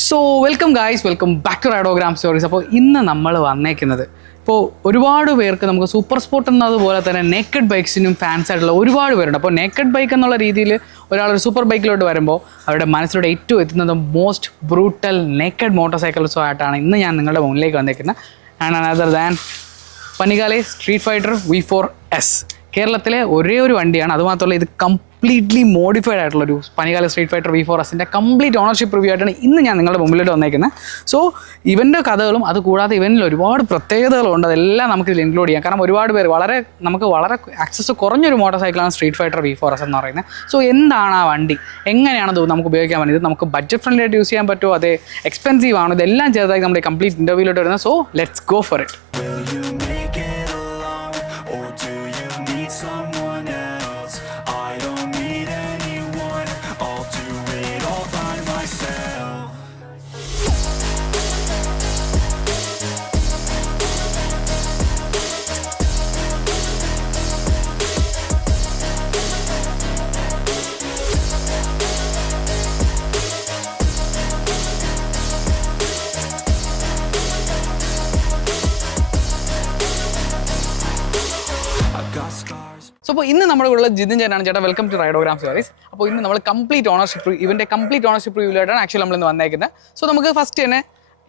So welcome guys, welcome back to Ridogram stories. അപ്പോൾ ഇന്ന് നമ്മൾ വന്നേക്കുന്നത് ഇപ്പോൾ ഒരുപാട് പേർക്ക് നമുക്ക് സൂപ്പർ സ്പോർട്ട് എന്നതുപോലെ തന്നെ നേക്കഡ് ബൈക്സിനും ഫാൻസ് ആയിട്ടുള്ള ഒരുപാട് പേരുണ്ട്. അപ്പോൾ നേക്കഡ് ബൈക്ക് എന്നുള്ള രീതിയിൽ ഒരാളൊരു സൂപ്പർ ബൈക്കിലോട്ട് വരുമ്പോൾ അവരുടെ മനസ്സിലൂടെ ഏറ്റവും എത്തുന്നത് മോസ്റ്റ് ബ്രൂട്ടൽ നേക്കഡ് മോട്ടോർ സൈക്കിൾസോ ആയിട്ടാണ് ഇന്ന് ഞാൻ നിങ്ങളുടെ മുന്നിലേക്ക് വന്നേക്കുന്നത്. And another than Panigale street fighter V4S. കേരളത്തിലെ ഒരേ ഒരു വണ്ടിയാണ്. അതുമാത്രമല്ല ഇത് കംപ്ലീറ്റ്ലി മോഡിഫൈഡ് ആയിട്ടുള്ളൊരു പനികാല സ്ട്രീറ്റ് ഫൈറ്റർ V4Sൻ്റെ കംപ്ലീറ്റ് ഓണർഷിപ്പ് റിവ്യൂ ആയിട്ടാണ് ഇന്ന് ഞാൻ നിങ്ങളുടെ മുമ്പിലോട്ട് വന്നേക്കുന്നത്. സോ ഇവൻ്റെ കഥകളും അതുകൂടാതെ ഇവനിൽ ഒരുപാട് പ്രത്യേകതകളുണ്ട്. അതെല്ലാം നമുക്ക് ഇതിൽ ഇൻക്ലൂഡ് ചെയ്യാം. കാരണം ഒരുപാട് പേര് നമുക്ക് വളരെ ആക്സസ് കുറഞ്ഞൊരു മോട്ടോർ സൈക്കിളാണ് സ്ട്രീറ്റ് ഫൈറ്റർ V4S എന്ന് പറയുന്നത്. സോ എന്താണ് ആ വണ്ടി, എങ്ങനെയാണ് ഇത് നമുക്ക് ഉപയോഗിക്കാൻ വേണ്ടി, ഇത് നമുക്ക് ബഡ്ജറ്റ് ഫ്രണ്ട്ലി ആയിട്ട് യൂസ് ചെയ്യാൻ പറ്റുമോ, അതേ എക്സ്പെൻസീവ് ആണോ, ഇതെല്ലാം ചേർത്തായി നമ്മുടെ കംപ്ലീറ്റ് ഇൻ്റർവ്യൂലോട്ട് വരുന്നത്. So let's go for it. So അപ്പോൾ ഇന്ന് നമ്മുടെ കൂടെ ജിതിൻ ചേട്ടനാണ്. ചേട്ടാ വെൽക്കം ടു റൈഡോഗ്രാം സ്റ്റോറീസ്. അപ്പോൾ ഇന്ന് നമ്മൾ കംപ്ലീറ്റ് ഓണർഷിപ്പ് റിവ്യൂലായിട്ടാണ് ആക്ച്വലി നമ്മളിന്ന് വന്നേക്കുന്നത്. സോ നമുക്ക് ഫസ്റ്റ് തന്നെ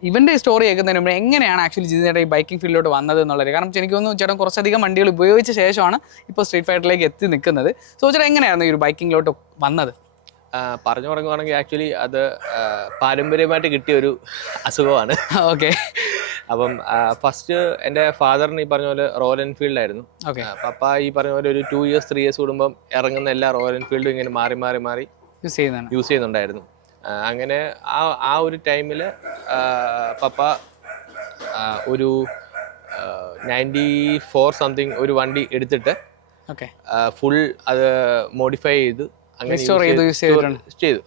ഇവൻ്റെ സ്റ്റോറി കേൾക്കുന്നതിന് മുമ്പ് എങ്ങനെയാണ് ആക്ച്വലി ജിതിൻ ചേട്ടാ ഈ ബൈക്കിംഗ് ഫീൽഡിലോട്ട് വന്നത് എന്നുള്ളത്. കാരണം എനിക്ക് തോന്നുന്നു ചേട്ടൻ കുറച്ചധികം വണ്ടികൾ ഉപയോഗിച്ച ശേഷമാണ് ഇപ്പോൾ സ്ട്രീറ്റ് ഫൈറ്ററിലേക്ക് എത്തി നിൽക്കുന്നത്. സോ ചേട്ടാ എങ്ങനെയായിരുന്നു ഈ ഒരു ബൈക്കിങ്ങിലോട്ട് വന്നത്? പറഞ്ഞു തുടങ്ങുവാണെങ്കിൽ ആക്ച്വലി അത് പാരമ്പര്യമായിട്ട് കിട്ടിയ ഒരു അസുഖമാണ്. ഓക്കെ. അപ്പം ഫസ്റ്റ് എൻ്റെ ഫാദറിന് ഈ പറഞ്ഞ പോലെ റോയൽ എൻഫീൽഡായിരുന്നു. പപ്പ ഈ പറഞ്ഞ പോലെ ഒരു 2 years 3 years കൂടുമ്പം ഇറങ്ങുന്ന എല്ലാ റോയൽ എൻഫീൽഡും ഇങ്ങനെ മാറി യൂസ് ചെയ്യുന്നുണ്ടായിരുന്നു. അങ്ങനെ ആ ഒരു ടൈമിൽ പപ്പ ഒരു 94 സംതിങ് ഒരു വണ്ടി എടുത്തിട്ട് ഫുൾ അത് മോഡിഫൈ ചെയ്ത് ചെയ്തു.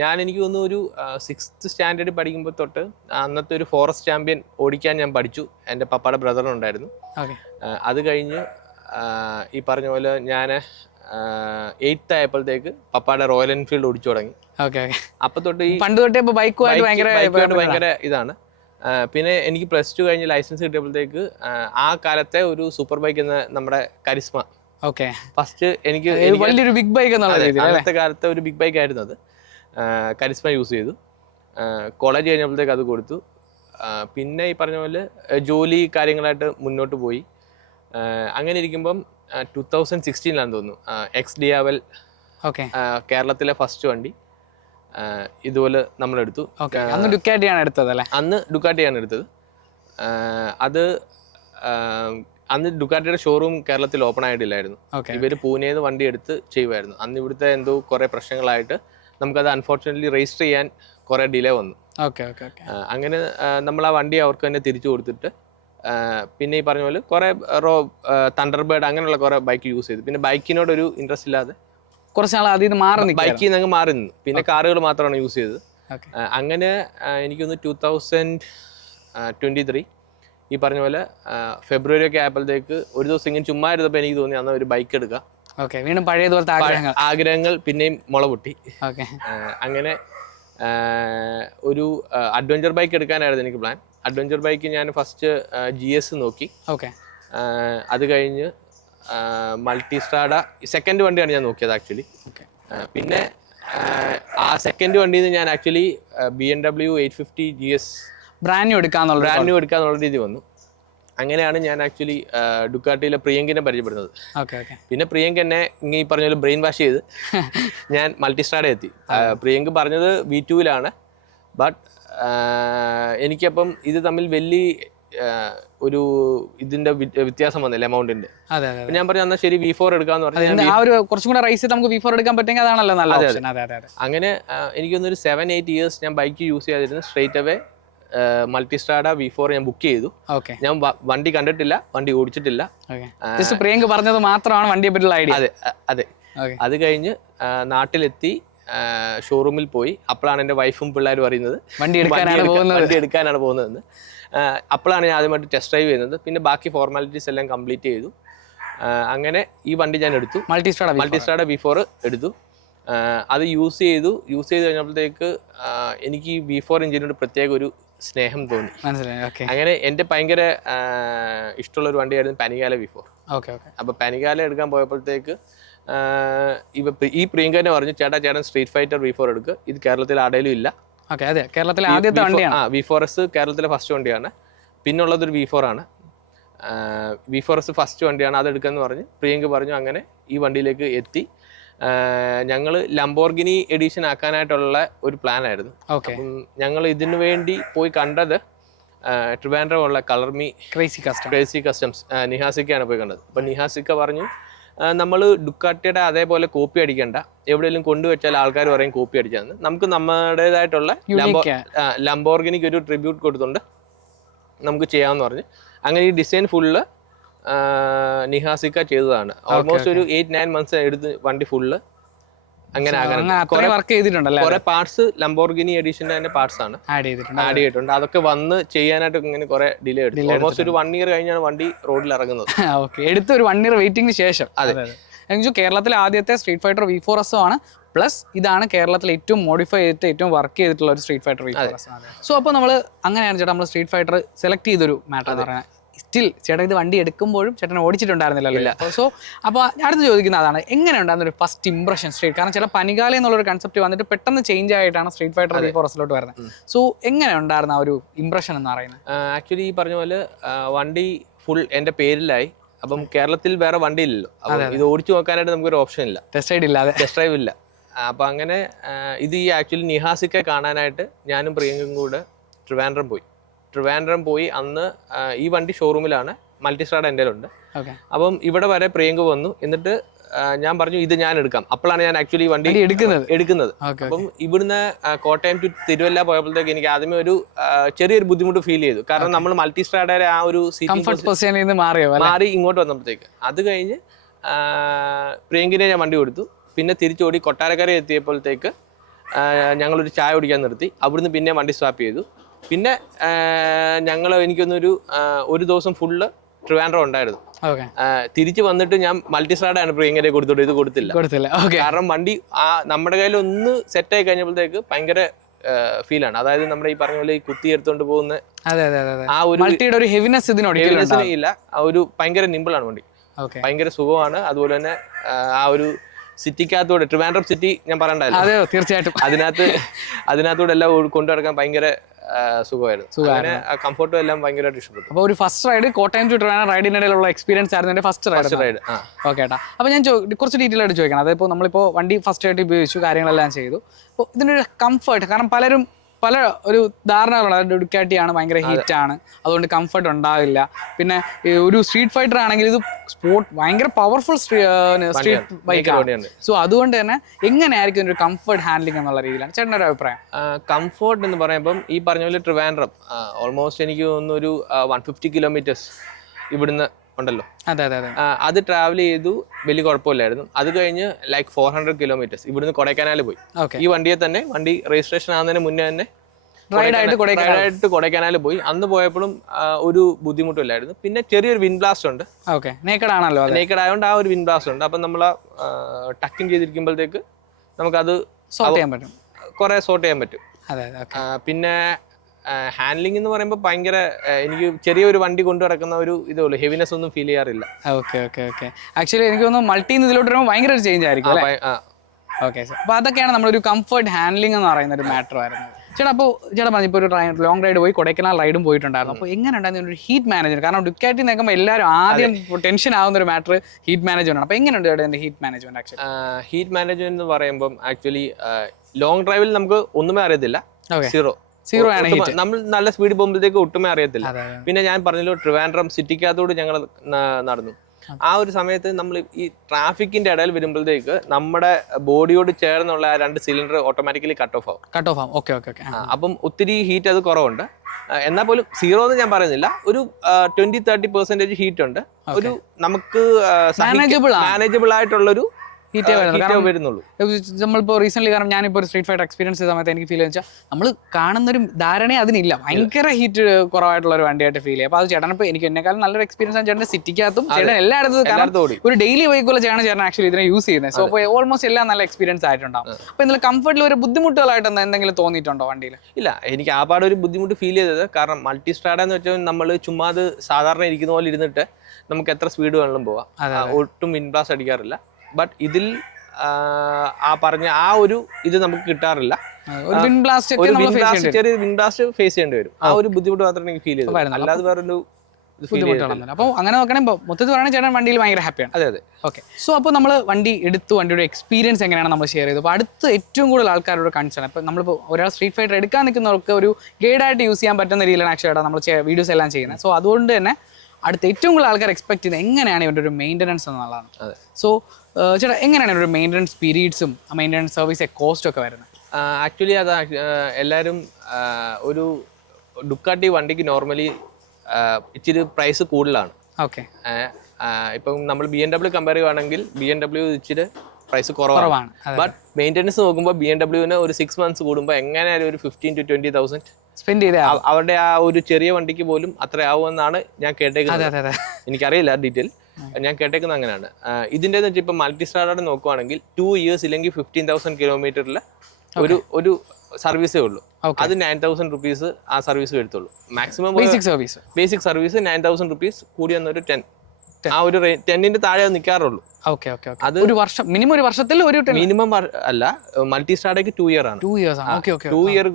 ഞാൻ എനിക്ക് തോന്നുന്നു ഒരു 6th സ്റ്റാൻഡേർഡ് പഠിക്കുമ്പോൾ തൊട്ട് അന്നത്തെ ഒരു ഫോറസ്റ്റ് ചാമ്പ്യൻ ഓടിക്കാൻ ഞാൻ പഠിച്ചു. എൻ്റെ പപ്പയുടെ ബ്രദറിനുണ്ടായിരുന്നു. അത് കഴിഞ്ഞ് ഈ പറഞ്ഞ പോലെ ഞാൻ 8th ആയപ്പോഴത്തേക്ക് പപ്പയുടെ റോയൽ എൻഫീൽഡ് ഓടിച്ചു തുടങ്ങി. അപ്പൊ തൊട്ട് ഈ പണ്ട് തൊട്ടേ ബൈക്കുമായിട്ട് ഭയങ്കര ഇതാണ്. പിന്നെ എനിക്ക് +2 കഴിഞ്ഞ് ലൈസൻസ് കിട്ടിയപ്പോഴത്തേക്ക് ആ കാലത്തെ ഒരു സൂപ്പർ ബൈക്ക് എന്ന നമ്മുടെ കരിസ്മ, ഫസ്റ്റ് എനിക്ക് വലിയൊരു ബിഗ് ബൈക്ക് അന്നത്തെ കാലത്തെ ഒരു ബിഗ് ബൈക്ക് ആയിരുന്നു അത്. കരിസ്മ യൂസ് ചെയ്തു. കോളേജ് കഴിഞ്ഞപ്പോഴത്തേക്ക് അത് കൊടുത്തു. പിന്നെ ഈ പറഞ്ഞ പോലെ ജോലി കാര്യങ്ങളായിട്ട് മുന്നോട്ട് പോയി. അങ്ങനെ ഇരിക്കുമ്പം 2016 തോന്നുന്നു XDavel കേരളത്തിലെ ഫസ്റ്റ് വണ്ടി ഇതുപോലെ നമ്മളെടുത്തു. അന്ന് ഡുക്കാട്ടിയാണ് എടുത്തത്. അത് അന്ന് ഡുക്കാട്ടിയുടെ ഷോറൂം കേരളത്തിൽ ഓപ്പൺ ആയിട്ടില്ലായിരുന്നു. ഇവര് പൂനെന്ന് വണ്ടി എടുത്ത് ചെയ്യുമായിരുന്നു. അന്ന് ഇവിടുത്തെ എന്തോ കുറെ പ്രശ്നങ്ങളായിട്ട് നമുക്കത് അൺഫോർച്ചുനേറ്റ്ലി രജിസ്റ്റർ ചെയ്യാൻ കുറെ ഡിലേ വന്നു. അങ്ങനെ നമ്മൾ ആ വണ്ടി അവർക്ക് തന്നെ തിരിച്ചു കൊടുത്തിട്ട് പിന്നെ ഈ പറഞ്ഞ പോലെ കുറെ തണ്ടർബേർഡ് അങ്ങനെയുള്ള കുറെ ബൈക്ക് യൂസ് ചെയ്തു. പിന്നെ ബൈക്കിനോടൊരു ഇൻട്രസ്റ്റ് ഇല്ലാതെ കുറച്ച് നാൾ അതിൽ നിന്ന് ബൈക്കിൽ നിന്ന് മാറി നിന്നു. പിന്നെ കാറുകൾ മാത്രമാണ് യൂസ് ചെയ്തത്. അങ്ങനെ എനിക്കൊന്ന് 2023 ഈ പറഞ്ഞ പോലെ ഫെബ്രുവരി ഒക്കെ ആയപ്പോഴത്തേക്ക് ഒരു ദിവസം ഇങ്ങനെ ചുമ്മാ ഇരുന്നപ്പോൾ എനിക്ക് തോന്നി അന്ന് ഒരു ബൈക്ക് എടുക്കാം. വീണ്ടും പഴയതുപോലത്തെ ആഗ്രഹങ്ങൾ പിന്നെയും മുള പൊട്ടി. അങ്ങനെ ഒരു അഡ്വഞ്ചർ ബൈക്ക് എടുക്കാനായിരുന്നു എനിക്ക് പ്ലാൻ. അഡ്വഞ്ചർ ബൈക്ക് ഞാൻ ഫസ്റ്റ് GS നോക്കി. അത് കഴിഞ്ഞ് മൾട്ടിസ്ട്രാഡ സെക്കൻഡ് വണ്ടിയാണ് ഞാൻ നോക്കിയത് ആക്ച്വലി. പിന്നെ ആ സെക്കൻഡ് വണ്ടിയിൽ നിന്ന് ഞാൻ actually BMW 850 GS brand new എടുക്കാന്നുള്ള രീതി വന്നു. അങ്ങനെയാണ് ഞാൻ ആക്ച്വലി ഡുക്കാട്ടിയിലെ പ്രിയങ്കിനെ പരിചയപ്പെടുന്നത്. പിന്നെ പ്രിയങ്ക് എന്നെ ഇങ്ങനെ ഈ പറഞ്ഞ ബ്രെയിൻ വാഷ് ചെയ്ത് ഞാൻ മൾട്ടിസ്ട്രാഡ എത്തി. പ്രിയങ്ക് പറഞ്ഞത് V2-ലാണ്. ബട്ട് എനിക്കപ്പം ഇത് തമ്മിൽ വലിയ ഒരു ഇതിന്റെ വ്യത്യാസം വന്നില്ല എമൗണ്ടിന്റെ. ഞാൻ പറഞ്ഞു എന്നാൽ ശരി V4 എടുക്കാന്ന് പറഞ്ഞു. കുറച്ചും കൂടെ റൈസ് നമുക്ക് V4 എടുക്കാൻ പറ്റുമെങ്കിൽ അതാണല്ലോ നല്ലത്. അങ്ങനെ എനിക്കൊന്നൊരു 7-8 years ഞാൻ ബൈക്ക് യൂസ് ചെയ്യാതിരുന്നു. സ്ട്രേറ്റ് അവേ മൾട്ടിസ്ട്രാഡ V4 ഞാൻ ബുക്ക് ചെയ്തു. ഞാൻ വണ്ടി കണ്ടിട്ടില്ല, വണ്ടി ഓടിച്ചിട്ടില്ല. പ്രിയങ്ക് പറഞ്ഞത് മാത്രമാണ് വണ്ടിയെ പറ്റിയുള്ള ഐഡിയ. അതെ. അത് കഴിഞ്ഞ് നാട്ടിലെത്തി ഷോറൂമിൽ പോയി. അപ്പോഴാണ് എൻ്റെ വൈഫും പിള്ളേരും അറിയുന്നത് വണ്ടി എടുക്കാനാണ് പോകുന്നതെന്ന്. അപ്പോഴാണ് ഞാൻ ആദ്യമായിട്ട് ടെസ്റ്റ് ഡ്രൈവ് ചെയ്യുന്നത്. പിന്നെ ബാക്കി ഫോർമാലിറ്റീസ് എല്ലാം കംപ്ലീറ്റ് ചെയ്തു. അങ്ങനെ ഈ വണ്ടി ഞാൻ എടുത്തു. മൾട്ടിസ്ട്രാഡ V4 എടുത്തു. അത് യൂസ് ചെയ്ത് കഴിഞ്ഞപ്പോഴത്തേക്ക് എനിക്ക് ഈ V4 എഞ്ചിനോട് പ്രത്യേക ഒരു സ്നേഹം തോന്നി. മനസ്സിലായി. അങ്ങനെ എൻ്റെ ഭയങ്കര ഇഷ്ടമുള്ളൊരു വണ്ടിയായിരുന്നു പനികാല V4. അപ്പോൾ പനികാല എടുക്കാൻ പോയപ്പോഴത്തേക്ക് ഈ പ്രിയങ്കനെ പറഞ്ഞു, ചേട്ടൻ സ്ട്രീറ്റ് ഫൈറ്റർ V4 എടുക്കുക, ഇത് കേരളത്തിൽ ആടേലും ഇല്ല. കേരളത്തിലെ ആദ്യത്തെ വണ്ടിയാണ്. V4S കേരളത്തിലെ ഫസ്റ്റ് വണ്ടിയാണ്. പിന്നുള്ളതൊരു V4 ആണ്. V4S ഫസ്റ്റ് വണ്ടിയാണ്, അതെടുക്കാന്ന് പറഞ്ഞ് പ്രിയങ്ക പറഞ്ഞു. അങ്ങനെ ഈ വണ്ടിയിലേക്ക് എത്തി. ഞങ്ങൾ ലംബോർഗിനി എഡിഷൻ ആക്കാനായിട്ടുള്ള ഒരു പ്ലാൻ ആയിരുന്നു. അപ്പം ഞങ്ങൾ ഇതിനു വേണ്ടി പോയി കണ്ടത് ട്രിവാൻഡ്രമുള്ള കളർമി ക്രേസി കസ്റ്റംസ് നിഹാസിക്കയാണ് പോയി കണ്ടത്. അപ്പം നിഹാസിക്ക പറഞ്ഞു, നമ്മൾ ഡുക്കാട്ടിയുടെ അതേപോലെ കോപ്പി അടിക്കണ്ട, എവിടെയെങ്കിലും കൊണ്ടുവച്ചാൽ ആൾക്കാർ പറയും കോപ്പി അടിച്ചാന്ന്, നമുക്ക് നമ്മുടേതായിട്ടുള്ള ലംബോർഗിനിക്ക് ഒരു ട്രിബ്യൂട്ട് കൊടുത്തുകൊണ്ട് നമുക്ക് ചെയ്യാമെന്ന് പറഞ്ഞു. അങ്ങനെ ഈ ഡിസൈൻ ഫുള്ള് നിഹാസിക്ക ചെയ്തതാണ്. ഓൾമോസ്റ്റ് ഒരു 8-9 months എടുത്ത് വണ്ടി ഫുള്ള് അങ്ങനെ കുറെ പാർട്സ് ലംബോർഗിനി എഡിഷന്റെ തന്നെ പാർട്സ് ആണ് ആഡ് ചെയ്തിട്ടുണ്ട്. അതൊക്കെ വന്ന് ചെയ്യാനായിട്ട് ഇങ്ങനെ കുറെ ഡിലേ എടുത്തു. ഓൾമോസ്റ്റ് ഒരു 1 year കഴിഞ്ഞാണ് വണ്ടി റോഡിൽ ഇറങ്ങുന്നത്. എടുത്ത ഒരു 1 year വെയിറ്റിംഗിന് ശേഷം. കേരളത്തിലെ ആദ്യത്തെ സ്ട്രീറ്റ് ഫൈറ്റർ V4S ആണ്. പ്ലസ് ഇതാണ് കേരളത്തിൽ ഏറ്റവും മോഡിഫൈ ചെയ്തിട്ട് ഏറ്റവും വർക്ക് ചെയ്തിട്ടുള്ള ഒരു സ്ട്രീറ്റ് ഫൈറ്റർ V4S. സോ അപ്പോൾ നമ്മൾ അങ്ങനെയാണ് ചേട്ടാ നമ്മൾ സ്ട്രീറ്റ് ഫൈറ്റർ സെലക്ട് ചെയ്തൊരു മാറ്റർ എന്ന് പറയുന്നത്. സ്റ്റിൽ ചേട്ടൻ ഇത് വണ്ടി എടുക്കുമ്പോഴും ചേട്ടൻ ഓടിച്ചിട്ടുണ്ടായിരുന്നില്ലല്ലോ. സോ അപ്പോൾ അടുത്ത് ചോദിക്കുന്ന അതാണ്, എങ്ങനെ ഉണ്ടായിരുന്ന ഒരു ഫസ്റ്റ് ഇംപ്രഷൻ സ്ട്രീറ്റ്? കാരണം ചില പനികാല എന്നുള്ളൊരു കൺസെപ്റ്റ് വന്നിട്ട് പെട്ടെന്ന് ചേഞ്ച് ആയിട്ടാണ് സ്ട്രീറ്റ് ഫൈറ്റർ V4Sലോട്ട് വരുന്നത്. സോ എങ്ങനെ ഉണ്ടായിരുന്ന ഒരു ഇംപ്രഷൻ എന്ന് പറയുന്നത്? ആക്ച്വലി ഈ പറഞ്ഞ പോലെ വണ്ടി ഫുൾ എൻ്റെ പേരിലായി. അപ്പം കേരളത്തിൽ വേറെ വണ്ടി ഇല്ലല്ലോ, അപ്പം ഇത് ഓടിച്ചു നോക്കാനായിട്ട് നമുക്കൊരു ഓപ്ഷൻ ഇല്ല, ടെസ്റ്റ് ഡ്രൈവ് ഇല്ല. അപ്പം അങ്ങനെ ഇത് ഈ ആക്ച്വലി നിഹാസിക്കെ കാണാനായിട്ട് ഞാനും പ്രിയങ്കും കൂടെ ട്രിവാൻഡ്രം പോയി. അന്ന് ഈ വണ്ടി ഷോറൂമിലാണ്, മൾട്ടിസ്ട്രാഡ് എൻ്റെ ഉണ്ട്. അപ്പം ഇവിടെ വരെ പ്രിയങ്ക വന്നു. എന്നിട്ട് ഞാൻ പറഞ്ഞു ഇത് ഞാൻ എടുക്കാം. അപ്പോഴാണ് ഞാൻ ആക്ച്വലി വണ്ടി എടുക്കുന്നത്. അപ്പം ഇവിടുന്ന് കോട്ടയം ടു തിരുവല്ല പോയപ്പോഴത്തേക്ക് എനിക്ക് ആദ്യമേ ഒരു ചെറിയൊരു ബുദ്ധിമുട്ട് ഫീൽ ചെയ്തു. കാരണം നമ്മൾ മൾട്ടിസ്ട്രാഡയുടെ ആ ഒരു മാറി ഇങ്ങോട്ട് വന്നപ്പോഴത്തേക്ക്. അത് കഴിഞ്ഞ് പ്രിയങ്കിനെ ഞാൻ വണ്ടി കൊടുത്തു. പിന്നെ തിരിച്ചോടി കൊട്ടാരക്കര എത്തിയപ്പോഴത്തേക്ക് ഞങ്ങളൊരു ചായ കുടിക്കാൻ നിർത്തി. അവിടുന്ന് പിന്നെ വണ്ടി സ്വാപ്പ് ചെയ്തു. പിന്നെ എനിക്കൊന്നൊരു ഒരു ദിവസം ഫുള്ള് ട്രിവാൻഡ്രം ഉണ്ടായിരുന്നു. തിരിച്ചു വന്നിട്ട് ഞാൻ മൾട്ടിസ്ട്രാഡാണ് പ്രിയങ്കരെ കൊടുത്തോട്ട് ഇത് കൊടുത്തില്ല. കാരണം വണ്ടി നമ്മുടെ കയ്യിൽ ഒന്ന് സെറ്റ് ആയി കഴിഞ്ഞപ്പോഴത്തേക്ക് ഭയങ്കര ഫീലാണ്. അതായത് നമ്മുടെ ഈ പറഞ്ഞ പോലെ ഈ കുത്തി എടുത്തോണ്ട് പോകുന്ന ആ ഒരു ഹെവിനെസ് ഇല്ല. ആ ഒരു ഭയങ്കര നിമ്പിളാണ് വണ്ടി, ഭയങ്കര സുഖമാണ്. അതുപോലെ തന്നെ ആ ഒരു സിറ്റിക്കകത്തൂടെ ട്രിവാൻഡ്രം സിറ്റി ഞാൻ പറയണ്ടല്ലോ, തീർച്ചയായിട്ടും അതിനകത്തൂടെ എല്ലാം കൊണ്ടു നടക്കാൻ ഭയങ്കര സുഖമായിരുന്നു. അങ്ങനെ കംഫർട്ടും എല്ലാം ഭയങ്കരമായിട്ട് ഇഷ്ടപ്പെട്ടു. അപ്പോൾ ഒരു first ride Kottayam to Trivandrum റൈഡിനിടയിലുള്ള എക്സ്പീരിയൻസ് ആയിരുന്നു എൻ്റെ ഫസ്റ്റ് റൈഡ്. ഓക്കെ ഏട്ടാ, അപ്പോൾ ഞാൻ കുറച്ച് ഡീറ്റെയിൽ ആയിട്ട് ചോദിക്കണം. അതിപ്പോൾ നമ്മളിപ്പോൾ വണ്ടി ഫസ്റ്റ് ആയിട്ട് ഉപയോഗിച്ചു, കാര്യങ്ങളെല്ലാം ചെയ്തു. അപ്പോൾ ഇതിനൊരു കംഫർട്ട്, കാരണം പല ഒരു ധാരണകളുണ്ട്, അതായത് ഡുക്കാറ്റിയാണ് ഭയങ്കര ഹീറ്റാണ്, അതുകൊണ്ട് കംഫർട്ട് ഉണ്ടാവില്ല. പിന്നെ ഒരു സ്ട്രീറ്റ് ഫൈറ്റർ ആണെങ്കിൽ ഇത് ഭയങ്കര പവർഫുൾ സ്ട്രീറ്റ് ബൈക്കാണ്. സോ അതുകൊണ്ട് തന്നെ എങ്ങനെയായിരിക്കും ഒരു കംഫർട്ട് ഹാൻഡ്ലിംഗ് എന്നുള്ള രീതിയിലാണ് ചേട്ടൻ്റെ ഒരു അഭിപ്രായം? കംഫർട്ട് എന്ന് പറയുമ്പം ഈ പറഞ്ഞ പോലെ ട്രിവാൻഡ്രം ഓൾമോസ്റ്റ് എനിക്ക് തോന്നുന്നു ഒരു 150 kilometers ഇവിടുന്ന് ഉണ്ടല്ലോ. അത് ട്രാവൽ ചെയ്തു, വലിയ കുഴപ്പമില്ലായിരുന്നു. അത് കഴിഞ്ഞ് 400 kilometers ഇവിടുന്ന് കൊടൈക്കനാൽ പോയി. ഈ വണ്ടിയെ തന്നെ വണ്ടി രജിസ്ട്രേഷൻ ആകുന്നതിന് മുന്നേ തന്നെ റൈഡായിട്ട് കൊടൈക്കനാൽ പോയി. അന്ന് പോയപ്പോഴും ഒരു ബുദ്ധിമുട്ടില്ലായിരുന്നു. പിന്നെ ചെറിയൊരു വിൻഡ് ബ്ലാസ്റ്റ് ഉണ്ട്. നേക്കഡ് ആയതുകൊണ്ട് ആ ഒരു വിൻഡ് ബ്ലാസ്റ്റ് ഉണ്ട്. അപ്പം നമ്മൾ ടക്കിങ് ചെയ്തിരിക്കുമ്പോഴത്തേക്ക് നമുക്കത് കുറെ സോർട്ട് ചെയ്യാൻ പറ്റും. പിന്നെ ഹാൻഡ്ലിംഗ് എന്ന് പറയുമ്പോൾ ഭയങ്കര എനിക്ക് ചെറിയൊരു വണ്ടി കൊണ്ടു നടക്കുന്ന ഒരു ഇതേ ഉള്ളൂ, ഹെവിനെസ് ഒന്നും ഫീൽ ചെയ്യാറില്ല. ആക്ച്വലി എനിക്ക് തോന്നുന്നു മൾട്ടിന്ന് ഇതിലോട്ട് വരുമ്പോൾ ഭയങ്കര ഒരു ചേഞ്ച് ആയിരിക്കും. അപ്പോൾ അതൊക്കെയാണ് നമ്മളൊരു കംഫർട്ട് ഹാൻഡ്ലിംഗ് എന്ന് പറയുന്ന ഒരു മാറ്റർ ആയിരുന്നു. ചേട്ടാ, അപ്പോൾ ചേട്ടാ പറഞ്ഞു ഇപ്പോൾ ഒരു ലോങ് റൈഡ് പോയി, കൊടൈക്കനാൽ റൈഡും പോയിട്ടുണ്ടായിരുന്നു. അപ്പോൾ എങ്ങനെ ഉണ്ടായിരുന്നു ഒരു ഹീറ്റ് മാനേജ്മെന്റ്? കാരണം ഡുക്കാറ്റി നിൽക്കുമ്പോൾ എല്ലാവരും ആദ്യം ടെൻഷൻ ആവുന്ന ഒരു മാറ്റർ ഹീറ്റ് മാനേജ്മെന്റ് ആണ്. അപ്പോൾ എങ്ങനെയുണ്ട് ചേട്ടാ heat management? Actually heat management എന്ന് പറയുമ്പോൾ ആക്ച്വലി ലോങ് ഡ്രൈവിൽ നമുക്ക് ഒന്നുമേ അറിയത്തില്ല, സീറോ ആണ്. നമ്മൾ നല്ല സ്പീഡ് പോകുമ്പോഴത്തേക്ക് ഒട്ടുമേ അറിയത്തില്ല. പിന്നെ ഞാൻ പറഞ്ഞല്ലോ ട്രിവാൻഡ്രം സിറ്റിക്കകത്തോട് ഞങ്ങൾ നടന്നു. ആ ഒരു സമയത്ത് നമ്മൾ ഈ ട്രാഫിക്കിന്റെ ഇടയിൽ വരുമ്പോഴത്തേക്ക് നമ്മുടെ ബോഡിയോട് ചേർന്നുള്ള ആ 2 സിലിണ്ടർ ഓട്ടോമാറ്റിക്കലി കട്ട് ഓഫ് ആവും. അപ്പം ഒത്തിരി ഹീറ്റ് അത് കുറവുണ്ട്. എന്നാൽ പോലും സീറോ എന്ന് ഞാൻ പറയുന്നില്ല, ഒരു 20-30% ഹീറ്റ് ഉണ്ട്. ഒരു നമുക്ക് മാനേജബിൾ ആയിട്ടുള്ളൊരു ഹീറ്റേ വരുന്നുള്ളൂ. നമ്മളിപ്പോൾ റീസെന്റ് കാരണം ഞാനിപ്പോൾ ഒരു സ്ട്രീറ്റ് ഫൈറ്റർ എക്സ്പീരിയൻസ് ചെയ്ത സമയത്ത് എനിക്ക് ഫീൽ വെച്ചാൽ നമ്മൾ കാണുന്നൊരു ധാരണ അതിനില്ല, ഭയങ്കര ഹീറ്റ് കുറവായിട്ടുള്ള ഒരു വണ്ടിയായിട്ട് ഫീൽ ചെയ്യും. അപ്പോൾ അത് ചേട്ടൻ ഇപ്പോൾ എനിക്ക് എന്നെക്കാളും നല്ലൊരു എക്സ്പീരിയൻസ് ആണ് ചേട്ടൻ്റെ സിറ്റിക്കകത്തും ചേട്ടൻ എല്ലായിടത്തും, കാരണം ഒരു ഡെയിലി വെഹിക്കിൾ ചേട്ടൻ ആക്ച്വലി ഇതിനെ യൂസ് ചെയ്യുന്നത്. സോ അപ്പോൾ ഓൾമോസ്റ്റ് എല്ലാം നല്ല എക്സ്പീരിയൻസ് ആയിട്ടുണ്ടാവും. അപ്പോൾ ഇതിൽ കംഫർട്ടിൽ ഒരു ബുദ്ധിമുട്ടുകളായിട്ട് എന്തെങ്കിലും തോന്നിയിട്ടുണ്ടോ വണ്ടിയിൽ? ഇല്ല, എനിക്ക് ആ പാടെ ഒരു ബുദ്ധിമുട്ട് ഫീൽ ചെയ്തത് കാരണം മൾട്ടി സ്ട്രാഡ എന്ന് വെച്ചാൽ നമ്മൾ ചുമ്മാ അത് സാധാരണ ഇരിക്കുന്ന പോലെ ഇരുന്നിട്ട് നമുക്ക് എത്ര സ്പീഡ് വേണമെങ്കിലും പോവാം, ഒട്ടും വിൻബ്ലാസ്റ്റ് അടിക്കാറില്ല. ബട്ട് ഇതിൽ ആ പറഞ്ഞ ആ ഒരു ഇത് നമുക്ക് കിട്ടാറില്ല. ചെറിയ വിൻബ്ലാസ്റ്റ് ഫേസ് ചെയ്യേണ്ടി വരും. ആ ഒരു ബുദ്ധിമുട്ട് മാത്രമേ എനിക്ക് ഫീൽ ചെയ്തു, അല്ലാതെ വേറൊരു ബുദ്ധിമുട്ടാണ്. അപ്പോൾ അങ്ങനെ നോക്കണമെങ്കിൽ മൊത്തത്തിൽ പറയുകയാണെങ്കിൽ ചേട്ടൻ വണ്ടിയിൽ ഭയങ്കര ഹാപ്പിയാണ്. അതെ അതെ. ഓക്കെ, സോ അപ്പോൾ നമ്മൾ വണ്ടി എടുത്തു, വണ്ടിയുടെ എക്സ്പീരിയൻസ് എങ്ങനെയാണ് നമ്മൾ ഷെയർ ചെയ്തത്. അപ്പോൾ അടുത്ത് ഏറ്റവും കൂടുതൽ ആൾക്കാരോട് കൺസേൺ, ഇപ്പോൾ നമ്മളിപ്പോൾ ഒരാൾ സ്ട്രീറ്റ് ഫൈറ്റർ എടുക്കാൻ നിൽക്കുന്നവർക്ക് ഒരു ഗൈഡായിട്ട് യൂസ് ചെയ്യാൻ പറ്റുന്ന രീതിയിലാണ് ആക്ച്വലി നമ്മൾ വീഡിയോസ് എല്ലാം ചെയ്യുന്നത്. സോ അതുകൊണ്ട് തന്നെ അടുത്ത ഏറ്റവും കൂടുതൽ ആൾക്കാർ എക്സ്പെക്ട് ചെയ്യുന്നത് എങ്ങനെയാണ് ഇവരുടെ ഒരു മെയിൻ്റനൻസ് എന്നുള്ളതാണ്. സോ ചേട്ടാ, എങ്ങനെയാണ് ഒരു മെയിൻ്റനൻസ് പീരീഡ്സും മെയിൻ്റനൻസ് സർവീസ് കോസ്റ്റും ഒക്കെ വരുന്നത്? ആക്ച്വലി അത് എല്ലാവരും ഒരു ഡുക്കാട്ടി വണ്ടിക്ക് നോർമലി ഇച്ചിരി പ്രൈസ് കൂടുതലാണ്. ഓക്കെ, ഇപ്പം നമ്മൾ BMW കമ്പയർ ചെയ്യുകയാണെങ്കിൽ BMW ഇച്ചിരി പ്രൈസ് കുറവാണ്. ബട്ട് മെയിൻ്റനൻസ് നോക്കുമ്പോൾ BMWന് ഒരു 6 months കൂടുമ്പോൾ എങ്ങനെയായാലും ഒരു 15,000 to 20,000 സ്പെൻഡ് ചെയ്ത് അവരുടെ ആ ഒരു ചെറിയ വണ്ടിക്ക് പോലും അത്ര ആവുമെന്നാണ് ഞാൻ കേട്ടേക്കുന്നത്. എനിക്കറിയില്ല ഡീറ്റെയിൽ, ഞാൻ കേട്ടേക്കുന്നത് അങ്ങനെയാണ്. ഇതിൻ്റെ വെച്ചാൽ ഇപ്പം മൾട്ടി സ്റ്റാർഡ് നോക്കുവാണെങ്കിൽ 2 years ഇല്ലെങ്കിൽ 15,000 kilometerൽ ഒരു സർവീസേ ഉള്ളൂ. അത് 9,000 rupees ആ സർവീസ് എടുത്തുള്ളൂ. മാക്സിമം ബേസിക് സർവീസ് 9,000 rupees, കൂടി വന്നൊരു 10, ആ ഒരു 10ന്റെ താഴെ നിൽക്കാറുള്ളൂ. അത് ഒരു വർഷം മിനിമം, ഒരു വർഷത്തിൽ ഒരു മിനിമം അല്ല, മൾട്ടി സ്റ്റാർഡേക്ക് 2 year ആണ്. 2 year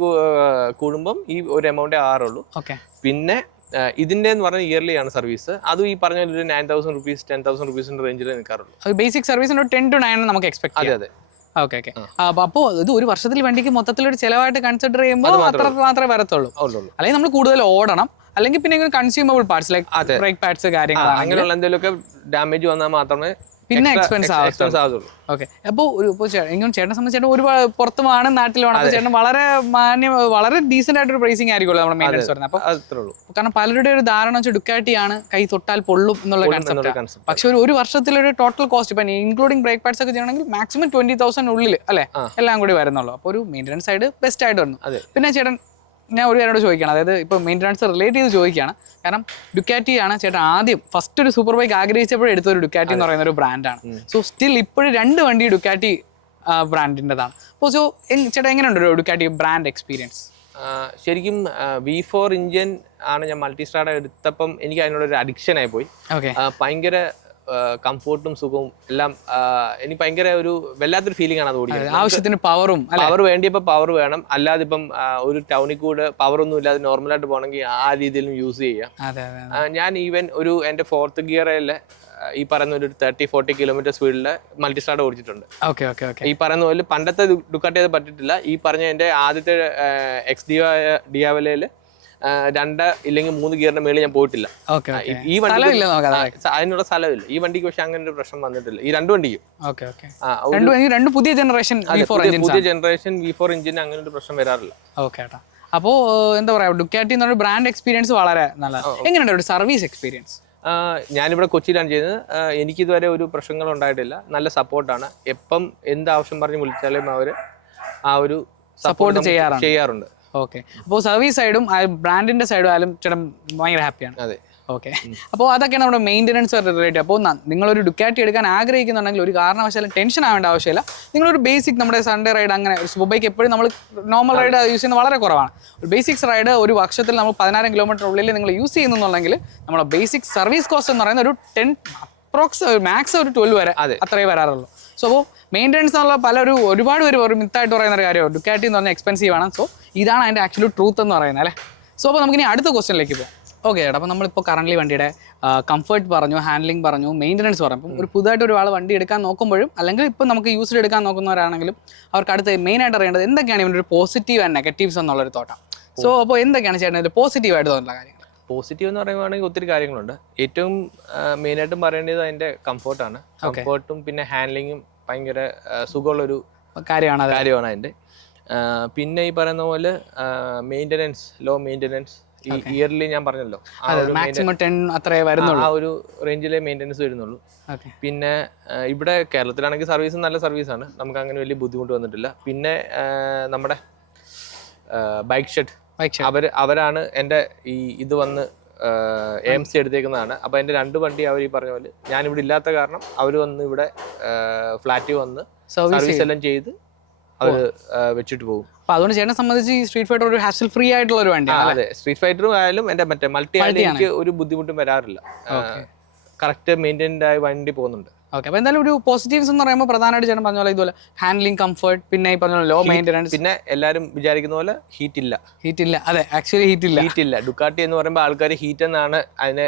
കൂടുമ്പം ഈ ഒരു എമൗണ്ടേ ആറുള്ളൂ. പിന്നെ ഇതിന്റെ എന്ന് പറഞ്ഞ ഇയർലി ആണ് സർവീസ്. അതും ഈ പറഞ്ഞ ഒരു 9,000 rupees 10,000 rupees റേഞ്ചിൽ നിൽക്കാറുള്ളൂ. ബേസിക് സർവീസിന് 10 to 9 നമുക്ക് എക്സ്പെക്ട് ചെയ്യാം. അതെ. ഓക്കെ. അപ്പോൾ ഇത് ഒരു വർഷത്തിൽ വണ്ടിക്ക് മൊത്തത്തിലൊരു ചിലവായിട്ട് കൺസിഡർ ചെയ്യുമ്പോൾ അത്ര മാത്രമേ വരത്തുള്ളൂ. അല്ലെങ്കിൽ നമ്മൾ കൂടുതൽ ഓടണം, അല്ലെങ്കിൽ പിന്നെ consumable parts like brake pads കാര്യങ്ങൾ അങ്ങനെയുള്ള എന്തെങ്കിലുമൊക്കെ ഡാമേജ് വന്നാൽ മാത്രമേ പിന്നെ എക്സ്പെൻസ് ആവുള്ളൂ. ഓക്കെ, അപ്പോൾ എനിക്ക് ചേട്ടനെ സംബന്ധിച്ച് ഒരുപാട് പുറത്തുമാണ് നാട്ടിലാണ്, അപ്പോൾ ചേട്ടൻ വളരെ ഡീസെന്റ് ആയിട്ടൊരു പ്രൈസിങ് ആയിരിക്കുമല്ലോ നമ്മുടെ മെയിൻ്റനൻസ് വരുന്നത്. അപ്പോൾ കാരണം പലരുടെ ഒരു ധാരണ വെച്ചാൽ ഡുക്കാറ്റിയാണ് കൈ തൊട്ടാൽ പൊള്ളും എന്നുള്ള കൺസെപ്റ്റ്. പക്ഷെ ഒരു വർഷത്തിലൊരു ടോട്ടൽ കോസ്റ്റ് ഇപ്പം ഇൻക്ലൂഡിംഗ് ബ്രേക്ക് പാഡ്സ് ഒക്കെ ചെയ്യണമെങ്കിൽ മാക്സിമം 20,000 ഉള്ളിൽ അല്ലേ എല്ലാം കൂടി വരുന്നുള്ളൂ. അപ്പോൾ ഒരു മെയിൻ്റനൻസ് സൈഡ് ബെസ്റ്റ് ആയിട്ട് വരുന്നു. പിന്നെ ചേട്ടൻ, ഞാൻ ഒരു കാര്യോട് ചോദിക്കുകയാണ്, അതായത് ഇപ്പോൾ മെയിൻ്റനൻസ് റിലേറ്റ് ചെയ്ത് ചോദിക്കുകയാണ്. കാരണം ഡുക്കാറ്റിയാണ് ചേട്ടൻ ആദ്യം ഫസ്റ്റ് ഒരു സൂപ്പർ ബൈക്ക് ആഗ്രഹിച്ചപ്പോഴും എടുത്തൊരു ഡുക്കാറ്റി എന്ന് പറയുന്ന ഒരു ബ്രാൻഡാണ്. സോ സ്റ്റിൽ ഇപ്പോഴും 2 വണ്ടി ഡുക്കാറ്റി ബ്രാൻഡിൻ്റെതാണ്. അപ്പോൾ സോ ചേട്ടാ, എങ്ങനെയുണ്ട് ഒരു ഡുക്കാറ്റി ബ്രാൻഡ് എക്സ്പീരിയൻസ്? ശരിക്കും V4 എഞ്ചിൻ ആണ് ഞാൻ മൾട്ടി സ്റ്റാർഡ് എടുത്തപ്പം എനിക്ക് അതിനോടൊരു അഡിക്ഷൻ ആയി പോയി. ഭയങ്കര കംഫോർട്ടും സുഖവും എല്ലാം എനിക്ക് ഭയങ്കര ഒരു വല്ലാത്തൊരു ഫീലിംഗ് ആണ് അത് ഓടിക്കുന്നത്. ആവശ്യത്തിന് പവർ വേണ്ടിയപ്പോൾ പവർ വേണം, അല്ലാതെ ഇപ്പം ഒരു ടൗണിൽ കൂടെ പവർ ഒന്നും ഇല്ലാതെ നോർമലായിട്ട് പോകണമെങ്കിൽ ആ രീതിയിലും യൂസ് ചെയ്യാം. ഞാൻ ഈവൻ എൻ്റെ 4th ഗിയറിൽ ഈ പറയുന്ന ഒരു 30-40 kilometer സ്പീഡിൽ മൾട്ടി സ്റ്റാർഡ് ഓടിച്ചിട്ടുണ്ട്. ഈ പറയുന്ന പോലെ പണ്ടത്തെ ഡുക്കാട്ടി അത് പറ്റിയിട്ടില്ല. ഈ പറഞ്ഞ എൻ്റെ ആദ്യത്തെ XDiavലയിൽ 2 ഇല്ലെങ്കിൽ 3 ഗിയറിന്റെ മേളിൽ ഞാൻ പോയിട്ടില്ല. ഈ വണ്ടി അതിനുള്ള സ്ഥലമില്ല ഈ വണ്ടിക്ക്. പക്ഷെ അങ്ങനെ ഒരു പ്രശ്നം വന്നിട്ടില്ല ഈ 2 വണ്ടിക്കും. പുതിയ ജനറേഷൻ V4 എഞ്ചിന് അങ്ങനെ ഒരു പ്രശ്നം വരാറില്ല. അപ്പോൾ എന്താ പറയാ, ഡുക്കാറ്റി എന്നൊരു ബ്രാൻഡ് എക്സ്പീരിയൻസ് വളരെ നല്ലതാണ്. എങ്ങനെയുണ്ട് ഒരു സർവീസ് എക്സ്പീരിയൻസ്? ഞാനിവിടെ കൊച്ചിയിലാണ് ചെയ്യുന്നത്. എനിക്കിതുവരെ ഒരു പ്രശ്നങ്ങളും ഉണ്ടായിട്ടില്ല. നല്ല സപ്പോർട്ടാണ്. എപ്പം എന്ത് ആവശ്യം പറഞ്ഞ് വിളിച്ചാലും അവർ ആ ഒരു സപ്പോർട്ട് ചെയ്യാറുണ്ട്. ഓക്കെ, അപ്പോൾ സർവീസ് സൈഡും ബ്രാൻഡിന്റെ സൈഡും ആയാലും ചേട്ടൻ ഭയങ്കര ഹാപ്പിയാണ്. അതെ. ഓക്കെ, അപ്പോൾ അതൊക്കെയാണ് നമ്മുടെ മെയിൻ്റനൻസ് റിലേറ്റഡ്. അപ്പോൾ നിങ്ങളൊരു ഡുക്കാറ്റി എടുക്കാൻ ആഗ്രഹിക്കുന്നുണ്ടെങ്കിൽ ഒരു കാരണവശാലും ടെൻഷൻ ആവേണ്ട ആവശ്യമില്ല. നിങ്ങളൊരു ബേസിക് നമ്മുടെ സൺഡേ റൈഡ്, അങ്ങനെ സൂപ്പർ ബൈക്ക് എപ്പോഴും നമ്മൾ നോർമൽ റൈഡ് യൂസ് ചെയ്യുന്നത് വളരെ കുറവാണ്. ഒരു ബേസിക്സ് റൈഡ് ഒരു വർഷത്തിൽ നമ്മൾ 16 kilometer ഉള്ളിൽ നിങ്ങൾ യൂസ് ചെയ്യുന്നുണ്ടെങ്കിൽ നമ്മുടെ ബേസിക് സർവീസ് കോസ്റ്റ് എന്ന് പറയുന്നത് ഒരു 10 മാക്സ് ഒരു 12 വരെ അത്രയേ വരാറുള്ളൂ. സോ അപ്പോൾ മെയിൻ്റനൻസ് എന്നുള്ള ഒരുപാട് പേര് ഒരു മിത്തായിട്ട് പറയുന്ന ഒരു കാര്യമാണ് ഡുക്കാറ്റി എന്ന് പറഞ്ഞാൽ എക്സ്പെൻസീവ് ആണ്. സോ ഇതാണ് അതിൻ്റെ ആക്ച്വലി ട്രൂത്ത് എന്ന് പറയുന്നത് അല്ലേ. സോ അപ്പോൾ നമുക്കിനി അടുത്ത ക്വസ്റ്റ്യനിലേക്ക് പോകാം. ഓക്കെ ചേട്ടാ, അപ്പോൾ നമ്മളിപ്പോൾ കറൻ്റ് വണ്ടിയുടെ കംഫർട്ട് പറഞ്ഞു, ഹാൻഡ്ലിംഗ് പറഞ്ഞു, മെയിൻ്റനൻസ് പറഞ്ഞു. അപ്പം ഒരു പുതുതായിട്ട് ഒരാൾ വണ്ടി എടുക്കാൻ നോക്കുമ്പോഴും അല്ലെങ്കിൽ ഇപ്പോൾ നമുക്ക് യൂസ്ഡ് എടുക്കാൻ നോക്കുന്നവരാണെങ്കിലും അവർക്ക് അടുത്ത് മെയിനായിട്ട് അറിയേണ്ടത് എന്തൊക്കെയാണ് ഇവൻ്റെ ഒരു പോസിറ്റീവ് ആൻഡ് നെഗറ്റീവ്സ് എന്നുള്ളൊരു തോട്ടാണ്. സോ അപ്പോൾ എന്തൊക്കെയാണ് ചേട്ടൻ ഇതിൽ പോസിറ്റീവായിട്ട് തോന്നുന്ന കാര്യങ്ങൾ? പോസിറ്റീവ് എന്ന് പറയുവാണെങ്കിൽ ഒത്തിരി കാര്യങ്ങളുണ്ട്. ഏറ്റവും മെയിനായിട്ടും പറയേണ്ടത് അതിൻ്റെ കംഫർട്ടാണ്. കംഫർട്ടും പിന്നെ ഹാൻഡ്ലിങ്ങും ഭയങ്കര സുഖമുള്ളൊരു കാര്യമാണ് അതിൻ്റെ. പിന്നെ ഈ പറയുന്ന പോലെ മെയിൻ്റനൻസ്, ലോ മെയിൻ്റനൻസ്, ഈ ഇയർലി ഞാൻ പറഞ്ഞല്ലോ മാക്സിമം 10 അത്രേ വരുന്നുള്ളൂ, ആ ഒരു റേഞ്ചിലെ മെയിൻ്റെനൻസ് വരുന്നുള്ളൂ. പിന്നെ ഇവിടെ കേരളത്തിലാണെങ്കിൽ സർവീസ് നല്ല സർവീസാണ്, നമുക്ക് അങ്ങനെ വലിയ ബുദ്ധിമുട്ട് വന്നിട്ടില്ല. പിന്നെ നമ്മുടെ ബൈക്ക് ഷെഡ് അവരാണ് എൻ്റെ ഈ ഇത് വന്ന് AMC എടുത്തേക്കുന്നതാണ്. അപ്പോൾ എൻ്റെ 2 വണ്ടി അവർ ഈ പറഞ്ഞ പോലെ ഞാനിവിടെ ഇല്ലാത്ത കാരണം അവർ വന്ന് ഇവിടെ ഫ്ലാറ്റിൽ വന്ന് സർവീസ് എല്ലാം ചെയ്ത് അവർ വെച്ചിട്ട് പോകും. അപ്പൊ അതുകൊണ്ട് ചേട്ടനെ സംബന്ധിച്ച് ഈ സ്ട്രീറ്റ് ഫൈറ്റർ ഒരു ഹാസൽ ഫ്രീ ആയിട്ടുള്ള ഒരു വണ്ടിയാണ്. അതെ, സ്ട്രീറ്റ് ഫൈറ്ററും ആയാലും എൻ്റെ മറ്റേ മൾട്ടി ആയാലും എനിക്ക് ഒരു ബുദ്ധിമുട്ടും വരാറില്ല. കറക്റ്റ് മെയിൻറ്റൈൻഡ് ആയി വണ്ടി പോകുന്നുണ്ട്. ഓക്കെ, അപ്പോൾ എന്തായാലും ഒരു പോസിറ്റീവ്സ് എന്ന് പറയുമ്പോൾ പ്രധാനമായിട്ട് ചേട്ടൻ പറഞ്ഞ പോലെ ഇതുപോലെ ഹാൻഡ്ലിംഗ് കംഫർട്ട്, പിന്നെ ഈ പറഞ്ഞ ലോ മെയിൻ്റെനൻസ്, പിന്നെ എല്ലാവരും വിചാരിക്കുന്ന പോലെ ഹീറ്റ് ഇല്ല. അതെ, ആക്ച്വലി ഹീറ്റ് ഇല്ല. ഡുക്കാട്ടി എന്ന് പറയുമ്പോൾ ആൾക്കാർ ഹീറ്റ് എന്നാണ് അതിനെ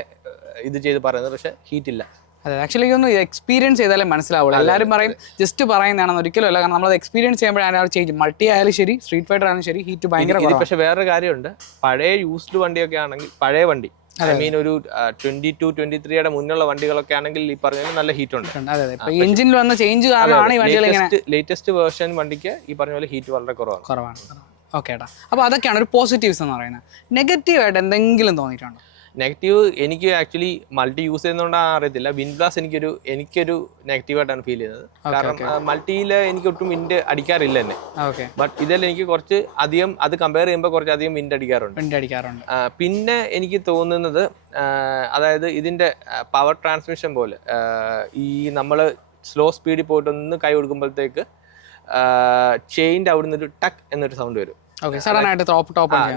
ഇത് ചെയ്ത് പറയുന്നത്, പക്ഷെ ഹീറ്റ് ഇല്ല. അതെ, ആക്ച്വലി ഒന്ന് എക്സ്പീരിയൻസ് ചെയ്താലേ മനസ്സിലാവുള്ളൂ. എല്ലാവരും പറയും ജസ്റ്റ് പറയുന്നതാണെന്ന്, ഒരിക്കലും അല്ല. കാരണം നമ്മളത് എക്സ്പീരിയൻസ് ചെയ്യുമ്പോഴാണ് ആ ചേഞ്ച്. മൾട്ടി ആയാലും ശരി, സ്ട്രീറ്റ് ഫൈറ്റർ ആയാലും ശരി, ഹീറ്റ് ഭയങ്കര. പക്ഷെ വേറൊരു കാര്യമുണ്ട്, പഴയ യൂസ്ഡ് വണ്ടിയൊക്കെ ആണെങ്കിൽ, പഴയ വണ്ടി ഐ മീൻ ഒരു 22-23 മുന്നുള്ള വണ്ടികളൊക്കെ ആണെങ്കിൽ ഈ പറഞ്ഞ നല്ല ഹീറ്റ് ഉണ്ട്. എഞ്ചിനിൽ വന്ന ചേഞ്ച് കാരണമാണ് ഈ വണ്ടികൾ ലേറ്റസ്റ്റ് വേർഷൻ വണ്ടിക്ക് ഈ പറഞ്ഞ പോലെ ഹീറ്റ് വളരെ കുറവാണ്. ഓക്കെ ഏട്ടാ, അപ്പോൾ അതൊക്കെയാണ് ഒരു പോസിറ്റീവ്സ് എന്ന് പറയുന്നത്. നെഗറ്റീവായിട്ട് എന്തെങ്കിലും തോന്നിയിട്ടുണ്ടോ? നെഗറ്റീവ് എനിക്ക് ആക്ച്വലി മൾട്ടി യൂസ് ചെയ്യുന്നതുകൊണ്ടാണ് അറിയത്തില്ല. വിൻബ്ലാസ് എനിക്കൊരു നെഗറ്റീവായിട്ടാണ് ഫീൽ ചെയ്യുന്നത്. കാരണം മൾട്ടിയിൽ എനിക്ക് ഒട്ടും വിൻഡ് അടിക്കാറില്ല തന്നെ. ബട്ട് ഇതിൽ എനിക്ക് കുറച്ച് അധികം അത് കമ്പയർ ചെയ്യുമ്പോൾ കുറച്ച് അധികം വിൻഡ് അടിക്കാറുണ്ട്. പിന്നെ എനിക്ക് തോന്നുന്നത് അതായത് ഇതിന്റെ പവർ ട്രാൻസ്മിഷൻ പോലെ ഈ നമ്മൾ സ്ലോ സ്പീഡിൽ പോയിട്ട് ഒന്ന് കൈ കൊടുക്കുമ്പോഴത്തേക്ക് ചെയിൻ്റെ അവിടുന്ന് ഒരു ടക്ക് എന്നൊരു സൗണ്ട് വരും.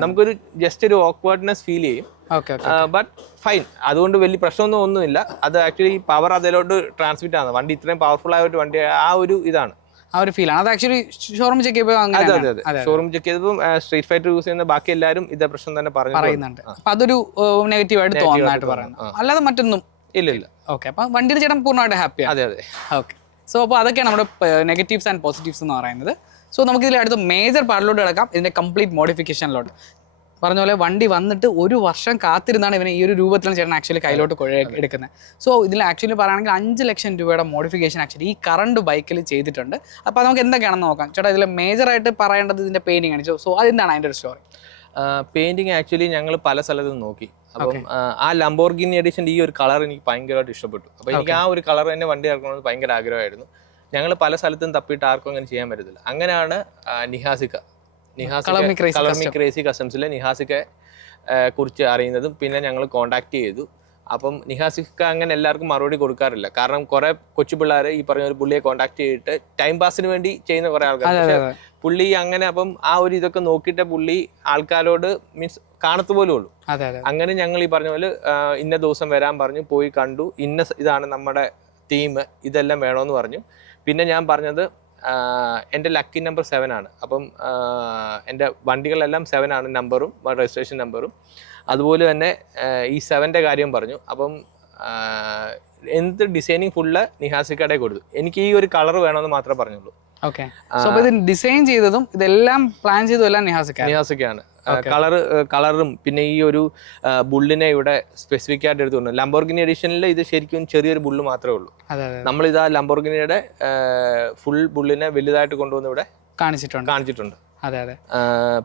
നമുക്കൊരു ജസ്റ്റ് ഒരു ഓക്വേർഡ്നെസ് ഫീൽ ചെയ്യും. ബട്ട് ഫൈൻ, അതുകൊണ്ട് വലിയ പ്രശ്നമൊന്നുമില്ല. അത് ആക്ച്വലി പവർ അതിലോട്ട് ട്രാൻസ്മിറ്റ് ആണ്. വണ്ടി ഇത്രയും പവർഫുൾ ആയ ഒരു വണ്ടി, ആ ഒരു ഇതാണ്, ആ ഒരു ഫീലാണ്. അത് ആക്ച്വലി ഷോറൂം ചെക്ക് ചെയ്യുമ്പോൾ ഷോറൂം ചെക്ക് ചെയ്തപ്പോൾ സ്ട്രീറ്റ് ഫൈറ്റർ യൂസ് ചെയ്യുന്ന ബാക്കി എല്ലാവരും ഇതേ പ്രശ്നം തന്നെ പറയുന്നുണ്ട്. അതൊരു നെഗറ്റീവായിട്ട് തോന്നുന്നതായിട്ട് പറയുന്നത്, അല്ലാതെ മറ്റൊന്നും ഇല്ല. ഓക്കെ, അപ്പൊ വണ്ടിയുടെ ചേട്ടൻ പൂർണ്ണമായിട്ട് ഹാപ്പിയാണ്. അതെ. ഓക്കെ, സോ അപ്പോൾ അതൊക്കെയാണ് നമ്മുടെ നെഗറ്റീവ്സ് ആൻഡ് പോസിറ്റീവ്സ് എന്ന് പറയുന്നത്. സോ നമുക്കിതിൽ അടുത്ത് മേജർ പാർട്ടിലോട്ട് കിടക്കാം, ഇതിൻ്റെ കംപ്ലീറ്റ് മോഡിഫിക്കേഷനിലോട്ട്. പറഞ്ഞ പോലെ വണ്ടി വന്നിട്ട് 1 വർഷം കാത്തിരുന്നാണ് ഇവനെ ഈ ഒരു രൂപത്തിലാണ് ചേട്ടൻ ആക്ച്വലി കയ്യിലോട്ട് എടുക്കുന്നത്. സോ ഇതിൽ ആക്ച്വലി പറയുകയാണെങ്കിൽ 5 ലക്ഷം രൂപയുടെ മോഡിഫിക്കേഷൻ ആക്ച്വലി ഈ കറണ്ട് ബൈക്കിൽ ചെയ്തിട്ടുണ്ട്. അപ്പോൾ നമുക്ക് എന്തൊക്കെയാണെന്ന് നോക്കാം. ചേട്ടാ, ഇതിൽ മേജറായിട്ട് പറയേണ്ടത് ഇതിൻ്റെ പെയിൻറ്റിംഗ് ആണ്. സോ അതെന്താണ് അതിൻ്റെ ഒരു സ്റ്റോറി? പെയിൻറ്റിങ് ആക്ച്വലി ഞങ്ങൾ പല സ്ഥലത്തും നോക്കി. അപ്പം ആ ലംബോർഗിനി എഡിഷൻ്റെ ഈ ഒരു കളർ എനിക്ക് ഭയങ്കരമായിട്ട് ഇഷ്ടപ്പെട്ടു. അപ്പോൾ എനിക്ക് ആ ഒരു കളർ തന്നെ വണ്ടി ഇറക്കണമെന്ന് ഭയങ്കര ആഗ്രഹമായിരുന്നു. ഞങ്ങൾ പല സ്ഥലത്തും തപ്പിയിട്ട് ആർക്കും അങ്ങനെ ചെയ്യാൻ പറ്റത്തില്ല. അങ്ങനെയാണ് നിഹാസിക്ക ക്രേസി കസ്റ്റംസിലെ നിഹാസിക്കെ കുറിച്ച് അറിയുന്നതും പിന്നെ ഞങ്ങൾ കോണ്ടാക്ട് ചെയ്തു. അപ്പം നിഹാസിക്ക അങ്ങനെ എല്ലാവർക്കും മറുപടി കൊടുക്കാറില്ല. കാരണം കുറെ കൊച്ചു പിള്ളേർ ഈ പറഞ്ഞ ഒരു പുള്ളിയെ കോണ്ടാക്ട് ചെയ്തിട്ട് ടൈം പാസിന് വേണ്ടി ചെയ്യുന്ന കുറെ ആൾക്കാർ. പക്ഷെ പുള്ളി അങ്ങനെ അപ്പം ആ ഒരു ഇതൊക്കെ നോക്കിയിട്ട് പുള്ളി ആൾക്കാരോട് മീൻസ് കാണത്തു പോലും ഉള്ളൂ. അങ്ങനെ ഞങ്ങൾ ഈ പറഞ്ഞ പോലെ ഇന്ന ദിവസം വരാൻ പറഞ്ഞു, പോയി കണ്ടു, ഇതാണ് നമ്മുടെ തീം, ഇതെല്ലാം വേണമെന്ന് പറഞ്ഞു. പിന്നെ ഞാൻ പറഞ്ഞത് എൻ്റെ ലക്കി നമ്പർ 7 ആണ്. അപ്പം എൻ്റെ വണ്ടികളെല്ലാം 7 ആണ് നമ്പറും രജിസ്ട്രേഷൻ നമ്പറും. അതുപോലെ തന്നെ ഈ 7ൻ്റെ കാര്യം പറഞ്ഞു. അപ്പം എന്ത് ഡിസൈനിങ് ഫുള്ള് നിഹാസിക്കടെ കൊടുത്തു. എനിക്ക് ഈ ഒരു കളർ വേണമെന്ന് മാത്രമേ പറഞ്ഞുള്ളൂ. ഓക്കെ, സോ അപ്പോൾ ഇത് ഡിസൈൻ ചെയ്തതും ഇതെല്ലാം പ്ലാൻ ചെയ്തതും എല്ലാം നിഹാസിക്കയാണ്. കളറും പിന്നെ ഈ ഒരു ബുള്ളിനെ ഇവിടെ സ്പെസിഫിക് ആയിട്ട് എടുത്തുകൊണ്ട് ലംബോർഗിനി എഡിഷനിൽ ഇത് ശരിക്കും ചെറിയൊരു ബുള്ള് മാത്രമേ ഉള്ളൂ. നമ്മളിത് ആ ലംബോർഗിനിയുടെ ഫുൾ ബുള്ളിനെ വലുതായിട്ട് കൊണ്ടുവന്ന് ഇവിടെ കാണിച്ചിട്ടുണ്ട്.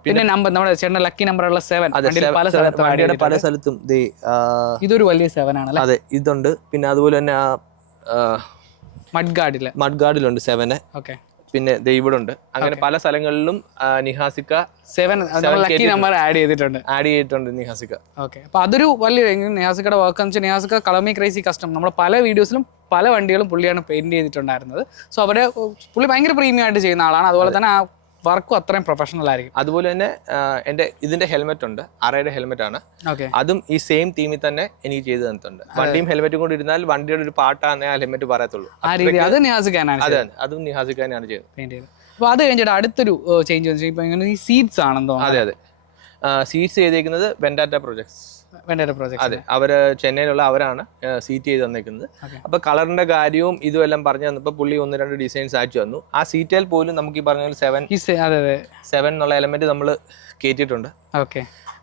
പിന്നെ നമ്പർ നമ്മുടെ ചേട്ടന്റെ ലക്കി നമ്പറുള്ള 7 പല സ്ഥലത്തും ഇതൊരു വലിയ 7 ആണ്. അതെ, ഇതുണ്ട്. പിന്നെ അതുപോലെ തന്നെ മഡ് ഗാർഡിലുണ്ട് 7. ഓക്കെ, പിന്നെ ഇവിടെ ഉണ്ട്. അങ്ങനെ പല സ്ഥലങ്ങളിലും നിഹാസിക്ക 7 നമ്പർ ആഡ് ചെയ്തിട്ടുണ്ട് നിഹാസിക്ക. ഓക്കെ, അപ്പൊ അതൊരു വലിയ നിഹാസിക്കയുടെ വർക്ക് എന്ന് വെച്ചാൽ നിഹാസിക്ക കളമി ക്രേസി കസ്റ്റം നമ്മൾ പല വീഡിയോസിലും പല വണ്ടികളും പുള്ളിയാണ് പെയിന്റ് ചെയ്തിട്ടുണ്ടായിരുന്നത്. സോ അവിടെ പുള്ളി ഭയങ്കര പ്രീമിയം ആയിട്ട് ചെയ്യുന്ന ആളാണ്. അതുപോലെ തന്നെ ആ വർക്കും അത്രയും പ്രൊഫഷണൽ ആയിരിക്കും. അതുപോലെ തന്നെ ഇതിന്റെ ഹെൽമെറ്റ് ഉണ്ട്, അറയുടെ ഹെൽമെറ്റ് ആണ്. അതും ഈ സെയിം തീമിൽ തന്നെ എനിക്ക് ചെയ്തു തന്നിട്ടുണ്ട്. വണ്ടിയും ഹെൽമെറ്റും കൊണ്ട് ഇരുന്നാൽ വണ്ടിയുടെ ഒരു പാട്ടാണ് ആ ഹെൽമെറ്റ് പറയത്തുള്ളൂ. അതും നിഹാസിക്കാനാണ് ചെയ്തത്. അപ്പൊ അത് കഴിഞ്ഞിട്ട് അടുത്തൊരു ചേഞ്ച് ഈ സീറ്റ്സ് ആണെന്നോ? അതെ, സീറ്റ്സ് ചെയ്തേക്കുന്നത് വെൻഡാറ്റ പ്രൊജക്ട്സ്. അതെ, അവര് ചെന്നൈയിലുള്ള അവരാണ് സീറ്റ് ചെയ്ത് തന്നേക്കുന്നത്. അപ്പൊ കളറിന്റെ കാര്യവും ഇതും എല്ലാം പറഞ്ഞു തന്നപ്പോ പുള്ളി 1-2 ഡിസൈൻസ് അയച്ചു തന്നു. ആ സീറ്റിൽ പോലും നമുക്ക് ഈ പറഞ്ഞ 7 എന്നുള്ള എലമെന്റ് നമ്മൾ കയറ്റിയിട്ടുണ്ട്.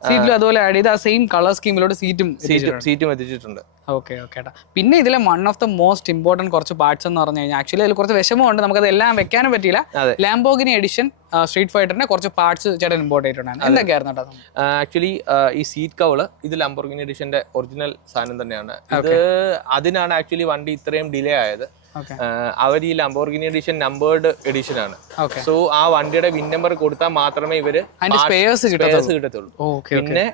സീറ്റിലും അതുപോലെ ആഡ് ചെയ്ത് ആ സെയിം കളർ സ്കീമിലോട്ട് സീറ്റും എത്തിച്ചിട്ടുണ്ട്. ഓക്കെ ഓക്കെ ഏട്ടാ. പിന്നെ ഇതിലെ one of the most important കുറച്ച് പാർട്സ് എന്ന് പറഞ്ഞു കഴിഞ്ഞാൽ ആക്ച്വലി അതിൽ കുറച്ച് വിഷമമുണ്ട്, നമുക്കത് എല്ലാം വെക്കാനും പറ്റിയില്ല. ലാംബോർഗിനി എഡിഷൻ സ്ട്രീറ്റ് ഫൈറ്ററിന്റെ കുറച്ച് പാർട്സ് ചേട്ടൻ ഇമ്പോർട്ട് ചെയ്തിട്ടുണ്ടായിരുന്നു. എന്തൊക്കെയായിരുന്നു കേട്ടോ? ആക്ച്വലി ഈ സീറ്റ് കവള് ഇത് ലാംബോർഗിനി എഡിഷന്റെ ഒറിജിനൽ സാധനം തന്നെയാണ്. ഇത് അതിനാണ് ആക്ച്വലി വണ്ടി ഇത്രയും ഡിലേ ആയത്. അവർ ഈ ലംബോർഗിനി എഡിഷൻ നമ്പേർഡ് എഡിഷൻ ആണ്. സോ ആ വണ്ടിയുടെ വിൻ നമ്പർ കൊടുത്താൽ മാത്രമേ ഇവര് സ്പെയർസ് കിട്ടത്തുള്ളൂ. പിന്നെ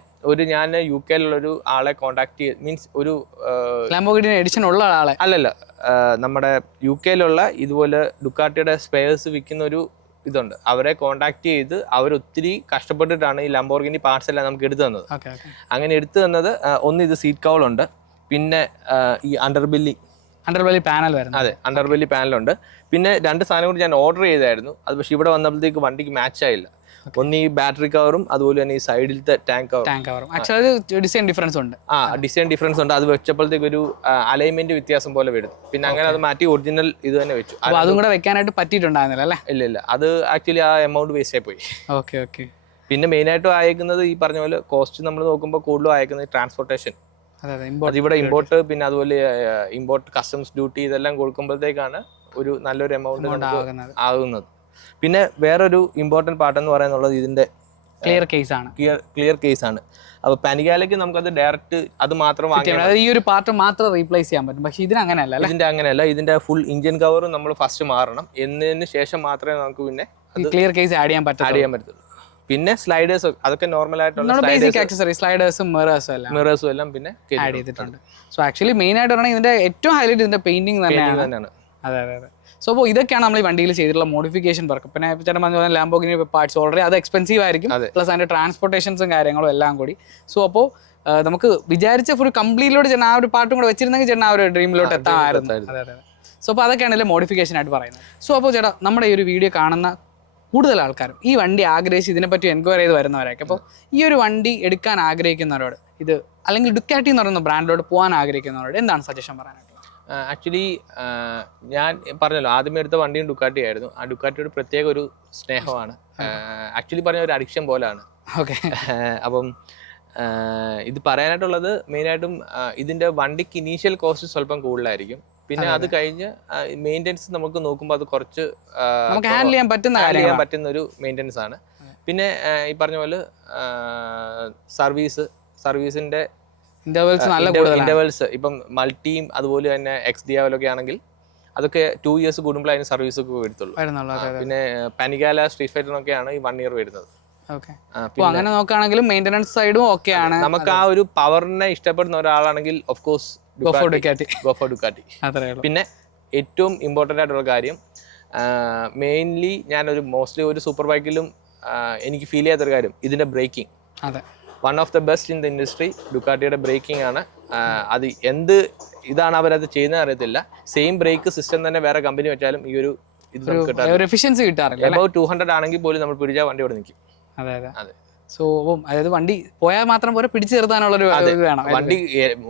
ഞാൻ UK യിലുള്ളൊരു ആളെ കോൺടാക്ട് ചെയ്ത്, മീൻസ് ഒരു ലംബോർഗിനി എഡിഷൻ ഉള്ള ആളെ അല്ലല്ല, നമ്മുടെ UK യിലുള്ള ഇതുപോലെ ഡുക്കാട്ടിയുടെ സ്പെയർസ് വിൽക്കുന്ന ഒരു ഇതുണ്ട്. അവരെ കോൺടാക്ട് ചെയ്ത് അവരൊത്തിരി കഷ്ടപ്പെട്ടിട്ടാണ് ഈ ലംബോർഗിനി പാർട്സ് എല്ലാം നമുക്ക് എടുത്തു തന്നത്. അങ്ങനെ എടുത്തു തന്നത് ഒന്ന് ഇത് സീറ്റ് കവളുണ്ട്, പിന്നെ ഈ അണ്ടർബെല്ലി പാനൽ വരുന്നത്. അതെ, അണ്ടർബെല്ലി പാനലുണ്ട്. പിന്നെ 2 സാധനം കൂടി ഞാൻ ഓർഡർ ചെയ്തായിരുന്നു. അത് പക്ഷെ ഇവിടെ വന്നപ്പോഴത്തേക്ക് വണ്ടിക്ക് മാച്ച് ആയില്ല. ഒന്ന് ഈ ബാറ്ററി കവറും അതുപോലെ തന്നെ ഈ സൈഡിലത്തെ ടാങ്ക് കവറും. ആക്ച്വലി ഡിസൈൻ ഡിഫറൻസ് ഉണ്ട്. ഡിസൈൻ ഡിഫറൻസ് ഉണ്ട്. അത് വെച്ചപ്പോഴത്തേക്ക് ഒരു അലൈൻമെന്റ് വ്യത്യാസം പോലെ വരും. പിന്നെ അങ്ങനെ അത് മാറ്റി ഒറിജിനൽ ഇത് തന്നെ വെച്ചു. അതും കൂടെ വെക്കാനായിട്ട് പറ്റിയിട്ടുണ്ടായിരുന്നില്ല അല്ലേ? ഇല്ല, അത് ആക്ച്വലി ആ എമൗണ്ട് വേസ്റ്റ് ആയി പോയി. Okay okay. പിന്നെ മെയിനായിട്ടും അയക്കുന്നത് ഈ പറഞ്ഞ പോലെ കോസ്റ്റ് നമ്മൾ നോക്കുമ്പോൾ കൂടുതലും അയക്കുന്നത് ട്രാൻസ്പോർട്ടേഷൻ. ഇവിടെ ഇമ്പോർട്ട്, പിന്നെ അതുപോലെ ഇമ്പോർട്ട് കസ്റ്റംസ് ഡ്യൂട്ടി ഇതെല്ലാം കൊടുക്കുമ്പോഴത്തേക്കാണ് ഒരു നല്ലൊരു എമൗണ്ട് ആകുന്നത്. പിന്നെ വേറൊരു ഇമ്പോർട്ടൻറ്റ് പാർട്ട് എന്ന് പറയുന്നത് ഇതിന്റെ ക്ലിയർ കേസ് ആണ്. അപ്പൊ പനികാലയ്ക്ക് നമുക്കത് ഡയറക്റ്റ് അത് മാത്രം വാങ്ങിയാൽ ഈ ഒരു പാർട്ട് മാത്രം റീപ്ലേസ് ചെയ്യാൻ പറ്റും. പക്ഷെ ഇതിന് അങ്ങനെയല്ല. ഇതിന്റെ ഫുൾ ഇഞ്ചിൻ കവറും നമ്മൾ ഫസ്റ്റ് മാറണം. എന്നതിന് ശേഷം മാത്രമേ നമുക്ക് പിന്നെ ക്ലിയർ കേസ് ആഡ് ചെയ്യാൻ പറ്റുള്ളൂ. പിന്നെ സ്ലൈഡേഴ്സ്, അതൊക്കെ നോർമൽ ആയിട്ടുള്ള ബേസിക് ആക്സസറി സ്ലൈഡേഴ്സും മിറേഴ്സും എല്ലാം പിന്നെ ആഡ് ചെയ്തിട്ടുണ്ട്. സോ ആക്ച്വലി മെയിൻ ആയിട്ട് പറഞ്ഞാൽ ഇതിന്റെ ഏറ്റവും ഹൈലൈറ്റ് ഇതിന്റെ പെയിന്റിംഗ് തന്നെയാണ്. അതെ. സോ അപ്പോൾ ഇതൊക്കെയാണ് നമ്മൾ ഈ വണ്ടിയിൽ ചെയ്തിട്ടുള്ള മോഡിഫിക്കേഷൻ വർക്ക്. പിന്നെ ചേട്ടൻ പറഞ്ഞ ലാംബോർഗിനി പാർട്സ് ഓൾറെഡി അത് എക്സ്പെൻസീവ് ആയിരിക്കും, പ്ലസ് അതിന്റെ ട്രാൻസ്പോർട്ടേഷൻസും കാര്യങ്ങളും എല്ലാം കൂടി. സോ അപ്പോൾ നമുക്ക് വിചാരിച്ച ഫുൾ കംപ്ലീറ്റിലോട്ട് ചേട്ടൻ ആ ഒരു പാർട്ടും കൂടെ വെച്ചിരുന്നെങ്കിൽ ചേട്ടൻ ആ ഒരു ഡ്രീമിലോട്ട് എത്താമായിരുന്നു. അതെ. സോ അപ്പോൾ അതൊക്കെയാണ് ഇതിലെ മോഡിഫിക്കേഷൻ ആയിട്ട് പറയുന്നത്. സോ അപ്പോൾ ചേട്ടാ, നമ്മുടെ ഈ ഒരു വീഡിയോ കാണുന്ന കൂടുതൽ ആൾക്കാരും ഈ വണ്ടി ആഗ്രഹിച്ച് ഇതിനെപ്പറ്റി എൻക്വയറി ചെയ്ത് വരുന്നവരൊക്കെ, അപ്പോൾ ഈ ഒരു വണ്ടി എടുക്കാൻ ആഗ്രഹിക്കുന്നവരോട്, ഇത് അല്ലെങ്കിൽ ഡുക്കാറ്റി എന്ന് പറയുന്ന ബ്രാൻഡിലോട്ട് പോകാൻ ആഗ്രഹിക്കുന്നവരോട് എന്താണ് സജഷൻ പറയാനായിട്ടുള്ളത്? ആക്ച്വലി ഞാൻ പറഞ്ഞല്ലോ, ആദ്യമേ എടുത്ത വണ്ടിയും ഡുക്കാറ്റി ആയിരുന്നു. ആ ഡുക്കാറ്റിയോട് പ്രത്യേക ഒരു സ്നേഹമാണ്. ആക്ച്വലി പറഞ്ഞ ഒരു അഡിക്ഷൻ പോലെയാണ്. ഓക്കെ. അപ്പം ഇത് പറയാനായിട്ടുള്ളത് മെയിനായിട്ടും ഇതിന്റെ വണ്ടിക്ക് ഇനീഷ്യൽ കോസ്റ്റ് സ്വല്പം കൂടുതലായിരിക്കും. പിന്നെ അത് കഴിഞ്ഞ് മെയിൻ്റെനൻസ് നമുക്ക് നോക്കുമ്പോൾ അത് കുറച്ച് ഹാൻഡിൽ ചെയ്യാൻ പറ്റുന്ന ഒരു മെയിൻ്റെനൻസ് ആണ്. പിന്നെ ഈ പറഞ്ഞ പോലെ സർവീസിന്റെ ഇന്റർവെൽസ് ഇപ്പം മൾട്ടിയും അതുപോലെ തന്നെ XDR ആണെങ്കിൽ അതൊക്കെ 2 years കൂടുമ്പോൾ അതിന് സർവീസ് ഒക്കെ വരുത്തുള്ളൂ. പിന്നെ പനികാല സ്ട്രീറ്റ് ഫൈറ്ററിനൊക്കെയാണ് ഈ 1 year വരുന്നത്. അങ്ങനെ നോക്കുകയാണെങ്കിലും മെയിൻ്റെനൻസ് സൈഡും ഓക്കെയാണ്. നമുക്ക് ആ ഒരു പവറിനെ ഇഷ്ടപ്പെടുന്ന ഒരാളാണെങ്കിൽ of course go for Ducati. പിന്നെ ഏറ്റവും ഇമ്പോർട്ടൻ്റ് ആയിട്ടുള്ള കാര്യം, മെയിൻലി മോസ്റ്റ്ലി ഒരു സൂപ്പർ ബൈക്കിലും എനിക്ക് ഫീൽ ചെയ്യാത്തൊരു കാര്യം ഇതിന്റെ braking. One of the best in the industry ഡുക്കാട്ടിയുടെ ബ്രേക്കിംഗ് ആണ്. അത് എന്ത് ഇതാണ് അവരത് ചെയ്യുന്നത് അറിയത്തില്ല. സെയിം ബ്രേക്ക് സിസ്റ്റം തന്നെ വേറെ കമ്പനി വെച്ചാലും ഈ ഒരു ഇത് നമുക്ക് എഫിഷ്യൻസി കിട്ടാറില്ല. അബൌട്ട് 200 ആണെങ്കിൽ പോലും നമ്മൾ പിടിച്ചാൽ വണ്ടി ഇവിടെ നിൽക്കും. അതെ. സോ അതായത് വണ്ടി പോയാൽ മാത്രം പോലെ പിടിച്ചു നിർത്താനുള്ളൊരു വേണം. വണ്ടി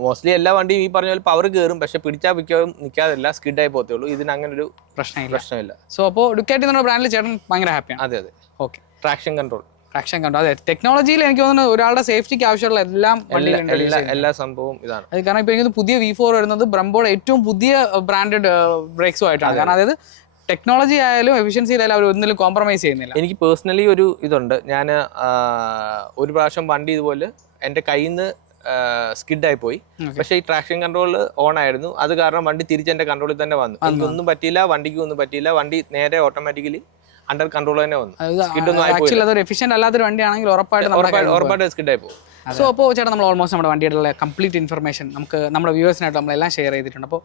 മോസ്റ്റ്ലി എല്ലാ വണ്ടിയും ഈ പറഞ്ഞ പോലെ പവർ കയറും, പക്ഷെ പിടിച്ചാൽ മിക്കവും നിൽക്കാതില്ല, സ്കിഡ് ആയി പോകത്തേ ഉള്ളൂ. ഇതിന് അങ്ങനെ ഒരു പ്രശ്നമില്ല. സോ അപ്പോൾ ഡുക്കാറ്റി എന്നുള്ള ബ്രാൻഡിൽ ചേട്ടൻ ഭയങ്കര ഹാപ്പിയാണ്. അതെ. ഓക്കെ. Traction control. അതെ, ടെക്നോളജിയിൽ എനിക്ക് തോന്നുന്നു ഒരാളുടെ സേഫ്റ്റിക്ക് ആവശ്യമുള്ള എല്ലാ സംഭവവും ഇതാണ്. അത് കാരണം ഇപ്പൊ എനിക്ക് പുതിയ V4 വരുന്നത് ബ്രംബോയുടെ ഏറ്റവും പുതിയ ബ്രാൻഡഡ് ബ്രേക്സും ആയിട്ടാണ്. കാരണം അതായത് ടെക്നോളജി ആയാലും എഫിഷ്യൻസിയിലായാലും അവർ ഒന്നിലും കോംപ്രമൈസ് ചെയ്യുന്നില്ല. എനിക്ക് പേഴ്സണലി ഒരു ഇതുണ്ട്. ഞാൻ ഒരു പ്രാവശ്യം വണ്ടി ഇതുപോലെ എൻ്റെ കയ്യിൽ നിന്ന് സ്കിഡായി പോയി. പക്ഷേ ഈ ട്രാക്ഷൻ കൺട്രോൾ ഓൺ ആയിരുന്നു. അത് കാരണം വണ്ടി തിരിച്ച് എൻ്റെ കൺട്രോളിൽ തന്നെ വന്നു. എനിക്കൊന്നും പറ്റിയില്ല, വണ്ടിക്ക് ഒന്നും പറ്റിയില്ല. വണ്ടി നേരെ ഓട്ടോമാറ്റിക്കലി അണ്ടർ കൺട്രോൾ തന്നെ വന്നു. ആക്ച്വലി അതൊരു എഫിഷ്യന്റ് അല്ലാത്തൊരു വണ്ടിയാണെങ്കിൽ ഉറപ്പായിട്ട് സ്കിഡായി പോകും. സോ അപ്പോൾ ചേട്ടാ, നമ്മൾ ഓൾമോസ്റ്റ് നമ്മുടെ വണ്ടിയുടെ കംപ്ലീറ്റ് ഇൻഫർമേഷൻ നമുക്ക് നമ്മുടെ വ്യൂവേഴ്സിനായിട്ട് നമ്മളെല്ലാം ഷെയർ ചെയ്തിട്ടുണ്ട്. അപ്പോൾ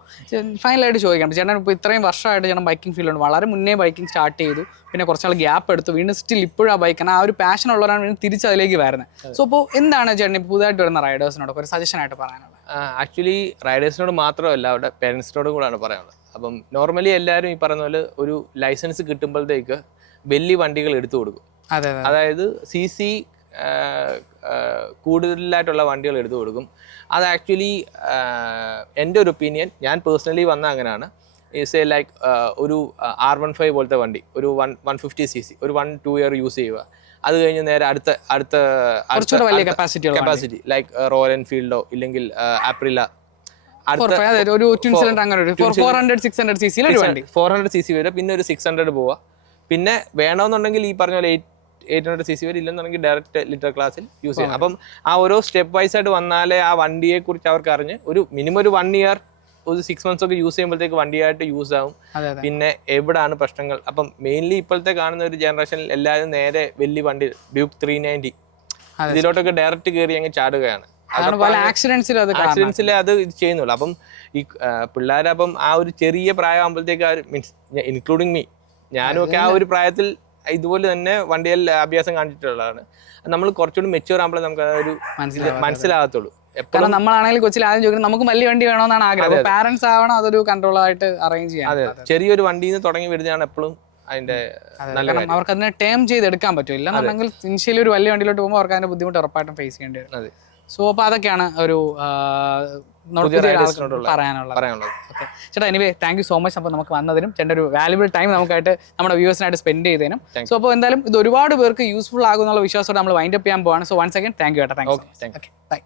ഫൈനലായിട്ട് ചോദിക്കാം, ചേട്ടൻ ഇപ്പോൾ ഇത്രയും വർഷമായിട്ട് ചേട്ടൻ ബൈക്കിംഗ് ഫീൽഡുണ്ട്. വളരെ മുന്നേ ബൈക്കിംഗ് സ്റ്റാർട്ട് ചെയ്തു, പിന്നെ കുറച്ചാൾ ഗ്യാപ്പ് എടുത്തു, വീണ്ടും സ്റ്റിൽ ഇപ്പോഴും ആ ബൈക്കാണ്. ആ ഒരു പാഷൻ ഉള്ളവരാണ് വീണ്ടും തിരിച്ച് അതിലേക്ക് വരുന്നത്. സോ അപ്പോൾ എന്താണ് ചേട്ടൻ പുതുതായിട്ട് വരുന്ന റൈഡേഴ്സിനോടൊക്കെ ഒരു സജഷനായിട്ട് പറയാനുള്ളത്? ആക്ച്വലി റൈഡേഴ്സിനോട് മാത്രമല്ല, അവരുടെ പേരൻസിനോടും കൂടെയാണ് പറയാനുള്ളത്. അപ്പം നോർമലി എല്ലാവരും ഈ പറഞ്ഞ പോലെ ഒരു ലൈസൻസ് കിട്ടുമ്പോഴത്തേക്ക് വലിയ വണ്ടികൾ എടുത്തു കൊടുക്കും. അതായത് CC കൂടുതലായിട്ടുള്ള വണ്ടികൾ എടുത്തു കൊടുക്കും. അത് ആക്ച്വലി എൻ്റെ ഒരു ഒപ്പീനിയൻ, ഞാൻ പേഴ്സണലി വന്ന അങ്ങനെയാണ്. ഈസ് ലൈക്ക് ഒരു R15 പോലത്തെ വണ്ടി, ഒരു 150cc, ഒരു 1-2 year യൂസ് ചെയ്യുക. അത് കഴിഞ്ഞ് നേരെ അടുത്ത കപ്പാസിറ്റി ലൈക്ക് റോയൽ എൻഫീൽഡോ ഇല്ലെങ്കിൽ ആപ്രില ഒരു ട്വിൻ സിലിണ്ടർ അങ്ങനെ ഒരു 400-600 cc ഒരു വണ്ടി 400 cc വരെ, പിന്നെ ഒരു 600 പോവാ. പിന്നെ വേണമെന്നുണ്ടെങ്കിൽ ഈ പറഞ്ഞ പോലെ 800 cc വരെ, ഇല്ലെന്നുണ്ടെങ്കിൽ ഡയറക്റ്റ് ലിറ്റർ ക്ലാസ്സിൽ യൂസ് ചെയ്യാം. അപ്പം ആ ഓരോ സ്റ്റെപ്പ് വൈസ് ആയിട്ട് വന്നാലേ ആ വണ്ടിയെ കുറിച്ച് അവർക്ക് അറിഞ്ഞ് ഒരു മിനിമം ഒരു 1 year ഒരു 6 months ഒക്കെ യൂസ് ചെയ്യുമ്പോഴത്തേക്ക് വണ്ടിയായിട്ട് യൂസ് ആവും. പിന്നെ എവിടാണ് പ്രശ്നങ്ങൾ, അപ്പം മെയിൻലി ഇപ്പോഴത്തെ കാണുന്ന ഒരു ജനറേഷനിൽ എല്ലാവരും നേരെ വലിയ വണ്ടി ഡ്യൂക്ക് 390 ഇതിലോട്ടൊക്കെ ഡയറക്റ്റ് കയറി അങ്ങ് ചാടുകയാണ്. ആക്സിഡൻസിൽ അത് ഇത് ചെയ്യുന്നുള്ളൂ. അപ്പം ഈ പിള്ളേരപ്പം ആ ഒരു ചെറിയ പ്രായമാകുമ്പോഴത്തേക്ക് മീൻസ് ഇൻക്ലൂഡിങ് മീ, ഞാനും ഒക്കെ ആ ഒരു പ്രായത്തിൽ ഇതുപോലെ തന്നെ വണ്ടിയിൽ അഭ്യാസം കാണിച്ചിട്ടുള്ളതാണ്. നമ്മൾ കുറച്ചുകൂടി മെച്യൂർ ആകുമ്പോൾ നമുക്ക് അതൊരു മനസ്സിലാകത്തുള്ളൂ. കാരണം നമ്മളാണെങ്കിൽ കൊച്ചിൽ ആദ്യം ചോദിക്കുന്നത് നമുക്ക് വലിയ വണ്ടി വേണമെന്നാണ് ആഗ്രഹം. പാരന്റ്സ് ആവണം അതൊരു കൺട്രോൾ ആയിട്ട് അറേഞ്ച് ചെയ്യാം. അതെ, ചെറിയൊരു വണ്ടിയിൽ നിന്ന് തുടങ്ങി വരുന്നതാണ് എപ്പോഴും അതിന്റെ നല്ല കാര്യം. അവർക്ക് അതിനെ ടേം ചെയ്ത് എടുക്കാൻ പറ്റില്ല എന്നുണ്ടെങ്കിൽ ഇനിഷ്യലി ഒരു വലിയ വണ്ടിയിലോട്ട് പോകുമ്പോൾ അവർക്ക് അതിന്റെ ബുദ്ധിമുട്ട് ഉറപ്പായിട്ടും ഫേസ് ചെയ്യേണ്ടി വരും. അതെ. സോ അപ്പോൾ അതൊക്കെയാണ് ഒരു പറയാനുള്ളത്. ചേട്ടാ anyway thank you so much. അപ്പോൾ നമുക്ക് വന്നതിനും ചേട്ടൻ ഒരു വാല്യുബിൾ ടൈം നമുക്കായിട്ട് നമ്മുടെ വ്യൂവേഴ്സിനായിട്ട് സ്പെൻഡ് ചെയ്തതിനും. സോ അപ്പോൾ എന്തായാലും ഇത് ഒരുപാട് പേർക്ക് യൂസ്ഫുൾ ആകുന്നുള്ള വിശ്വാസത്തോടെ നമ്മൾ വൈൻഡ് അപ്പ് ചെയ്യാൻ പോവാണ്. So once again thank you ചേട്ടാ. Thank you. ബൈ.